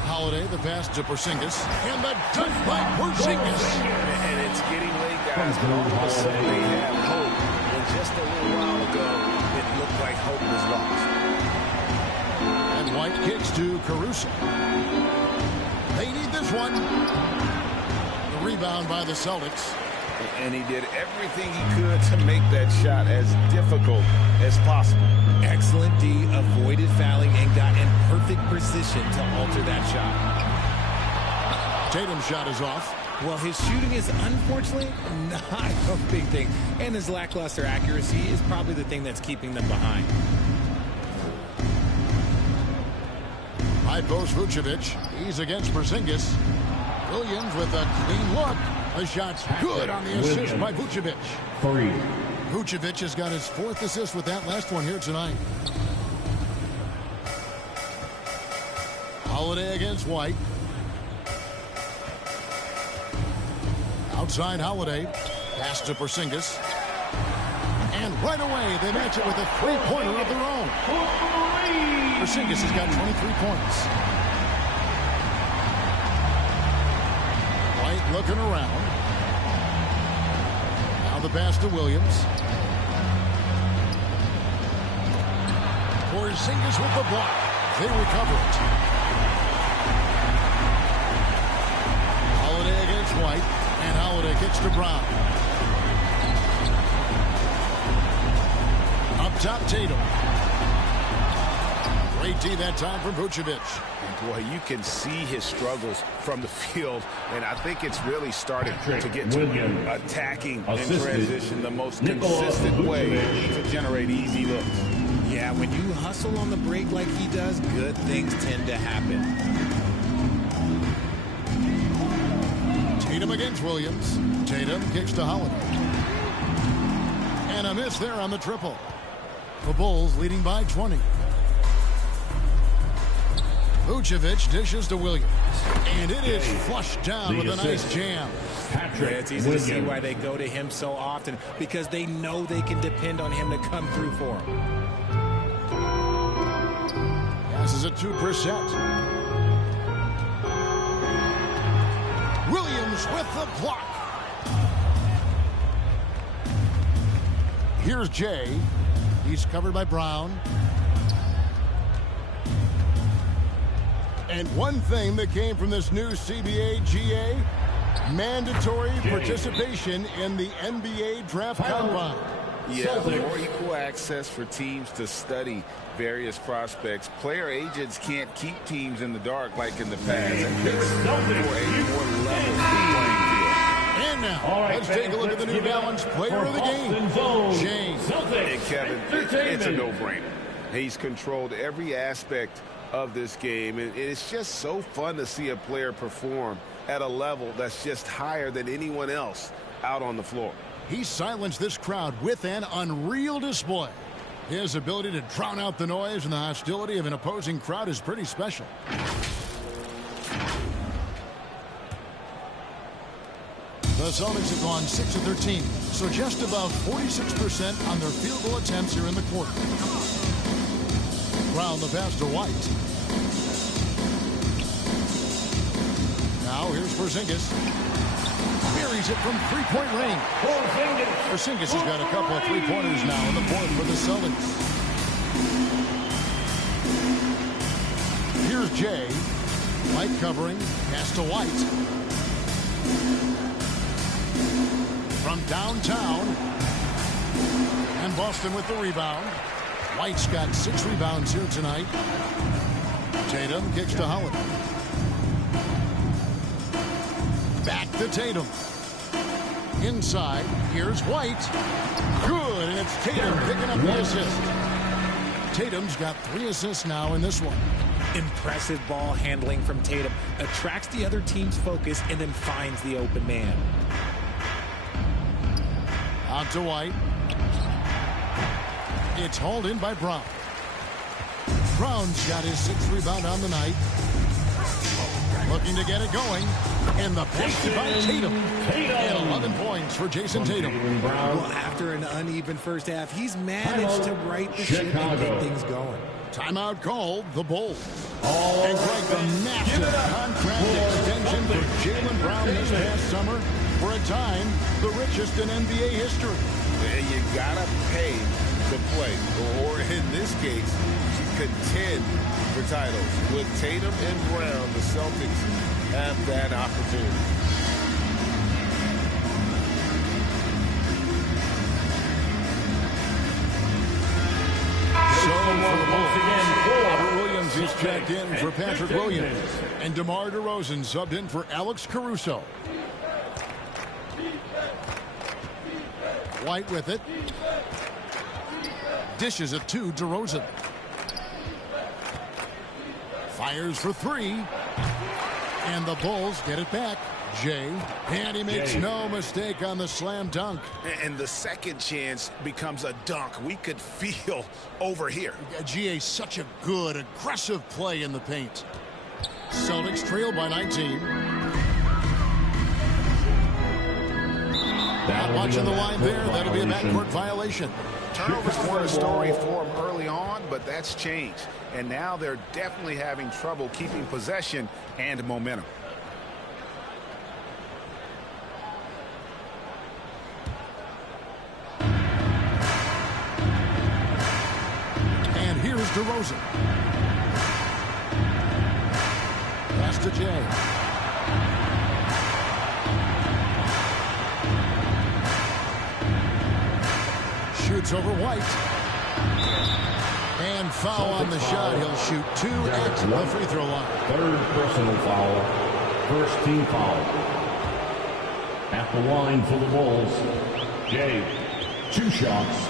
Holiday, the pass to Porzingis, and the dunk by Porzingis. And it's getting late, guys, but all of a sudden they have hope. And just a little while ago, it looked like hope was lost. And White kicks to Caruso. They need this one. The rebound by the Celtics. And he did everything he could to make that shot as difficult as possible. Excellent D, avoided fouling, and got in perfect position to alter that shot. Tatum's shot is off. Well, his shooting is unfortunately not a big thing, and his lackluster accuracy is probably the thing that's keeping them behind. High post Vucevic. He's against Porzingis. Williams with a clean look. The shot's good on the assist by Vucevic. 3. Vucevic has got his 4th assist with that last one here tonight. Holiday against White. Outside Holiday. Pass to Porzingis. And right away they match it with a 3-pointer of their own. Porzingis has got 23 points. White looking around. Now the pass to Williams. Porzingis with the block. They recover it. Holiday against White. And Holiday kicks to Brown. Up top, Tatum. Great D that time from Vucevic. And boy, you can see his struggles from the field, and I think it's really started to get to attacking in transition, the most consistent way to generate easy looks. Yeah, when you hustle on the break like he does, good things tend to happen. Tatum against Williams. Tatum kicks to Holiday. And a miss there on the triple. The Bulls leading by 20. Vucevic dishes to Williams. And it is flushed down with a nice jam. Yeah, it's easy to see why they go to him so often, because they know they can depend on him to come through for them. Passes it to Brissett. Williams with the block. Here's Jay. He's covered by Brown. And one thing that came from this new CBA GA, mandatory participation in the NBA draft combine. Yeah, more equal access for teams to study various prospects. Player agents can't keep teams in the dark like in the past. And it's for a more level playing field. And now, let's take a look at the New Balance player of the game, James. Hey, Kevin, it's a no-brainer. He's controlled every aspect of this game, and it's just so fun to see a player perform at a level that's just higher than anyone else out on the floor. He silenced this crowd with an unreal display. His ability to drown out the noise and the hostility of an opposing crowd is pretty special. The Celtics have gone 6 of 13, so just about 46% on their field goal attempts here in the quarter. Brown the pass to White. Now here's Porzingis. Buries it from three-point range. Porzingis has got a couple of three-pointers now in the fourth for the Celtics. Here's Jay. White covering. Pass to White. From downtown. And Boston with the rebound. White's got 6 rebounds here tonight. Tatum kicks to Holiday. Back to Tatum. Inside, here's White. Good, and it's Tatum picking up the assist. Tatum's got 3 assists now in this one. Impressive ball handling from Tatum. Attracts the other team's focus and then finds the open man. Out to White. It's hauled in by Brown. Brown's got his 6th rebound on the night. Looking to get it going. And the pass by Tatum. And 11 points for Jason Tatum. Well, after an uneven first half, he's managed to right the ship and get things going. Timeout called, the Bulls. And Greg, the massive contract extension for Jaylen Brown this past summer. For a time, the richest in NBA history. And you gotta pay to play, or in this case, to contend for titles. With Tatum and Brown, the Celtics have that opportunity. So once again, Robert Williams is checked in for Patrick Williams, and DeMar DeRozan subbed in for Alex Caruso. White with it. Dishes it to DeRozan. Fires for 3. And the Bulls get it back. Jay. And he makes no mistake on the slam dunk. And the second chance becomes a dunk. We could feel over here. GA, such a good, aggressive play in the paint. Celtics trail by 19. Not watching the line there. That'll be a backcourt violation. Turnovers weren't a story for them early on, but that's changed. And now they're definitely having trouble keeping possession and momentum. And here's DeRozan. Pass to Jay. Shoots over White. And foul on the shot. He'll shoot 2 at the free throw line. 3rd personal foul. 1st team foul. At the line for the Bulls, Jay. 2 shots.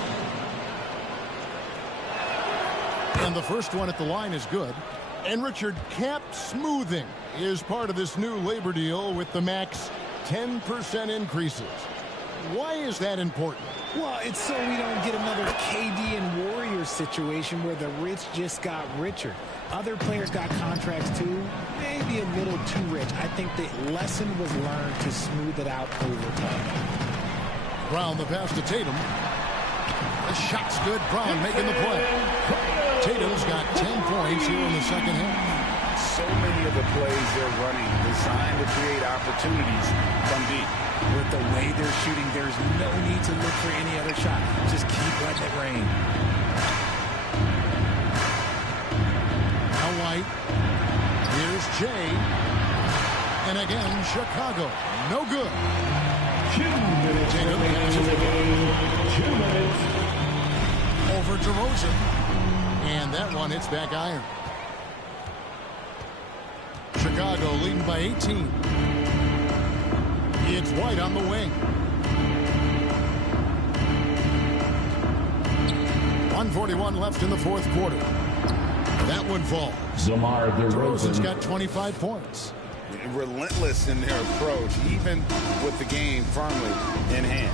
And the first one at the line is good. And Richard, cap smoothing is part of this new labor deal with the max 10% increases. Why is that important? Well, it's so we don't get another KD and Warriors situation where the rich just got richer. Other players got contracts too, maybe a little too rich. I think the lesson was learned to smooth it out over time. Brown the pass to Tatum. The shot's good. Brown making the play. Tatum's got 10 points here in the second half. So many of the plays they're running designed to create opportunities from deep. With the way they're shooting, there's no need to look for any other shot. Just keep letting it rain. Now White. Here's Jay. And again, Chicago. No good. 2 minutes remaining in the game. 2 minutes. Over DeRozan. And that one hits back iron. Chicago leading by 18. It's White on the wing. 1:41 left in the fourth quarter. That one falls. DeMar DeRozan's DeRozan. got 25 points. relentless in their approach, even with the game firmly in hand.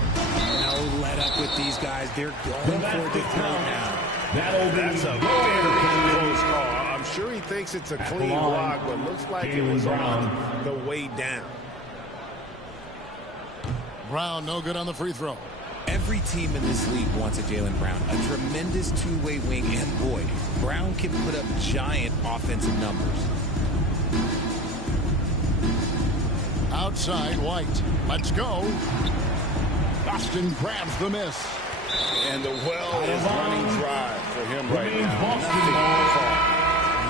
No let up with these guys. They're going for the throw now. That's a very close call. I'm sure he thinks it's a clean block, but looks like it was on the way down. Brown, no good on the free throw. Every team in this league wants a Jaylen Brown, a tremendous two-way wing, and boy, Brown can put up giant offensive numbers. Outside, White. Let's go. Boston grabs the miss. And the well is running dry for him right now.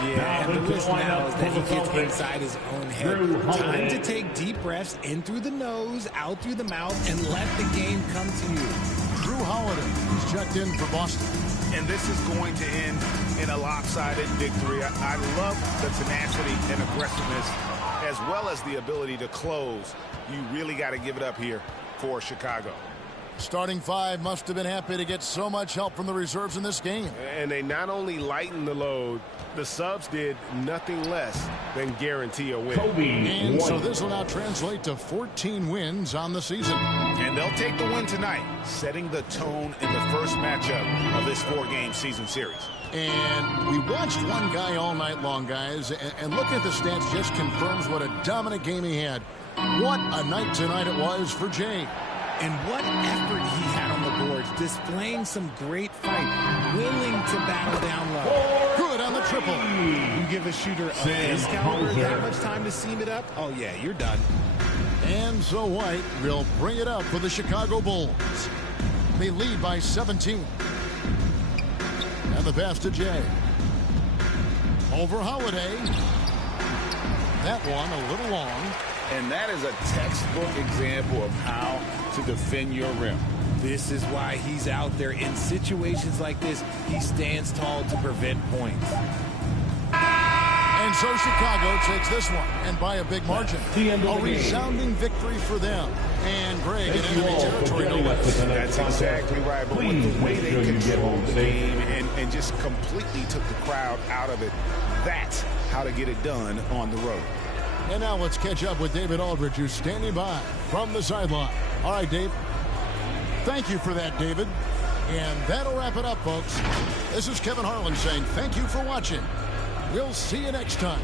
Yeah, and the risk now is that he gets inside his own head. Time to take deep breaths in through the nose, out through the mouth, and let the game come to you. Drew Holiday is checked in for Boston. And this is going to end in a lopsided victory. I love the tenacity and aggressiveness, as well as the ability to close. You really got to give it up here for Chicago. Starting five must have been happy to get so much help from the reserves in this game. And they not only lightened the load, the subs did nothing less than guarantee a win. And so this will now translate to 14 wins on the season. And they'll take the win tonight, setting the tone in the first matchup of this 4-game season series. And we watched one guy all night long, guys, and looking at the stats just confirms what a dominant game he had. What a night tonight it was for Jay. And what effort he had on the boards, displaying some great fight, willing to battle down low. Good on the triple. You give a shooter of this caliber that much time to seam it up, oh yeah, you're done. And so White will bring it up for the Chicago Bulls. They lead by 17. And the pass to Jay. Over Holiday. That one a little long. And that is a textbook example of how to defend your rim. This is why he's out there in situations like this. He stands tall to prevent points. And so Chicago takes this one, and by a big margin. A resounding victory for them. And Greg in enemy territory, no less. That's exactly right. But with the way they controlled the game and just completely took the crowd out of it, that's how to get it done on the road. And now let's catch up with David Aldridge, who's standing by from the sideline. All right, Dave. Thank you for that, David. And that'll wrap it up, folks. This is Kevin Harlan saying thank you for watching. We'll see you next time.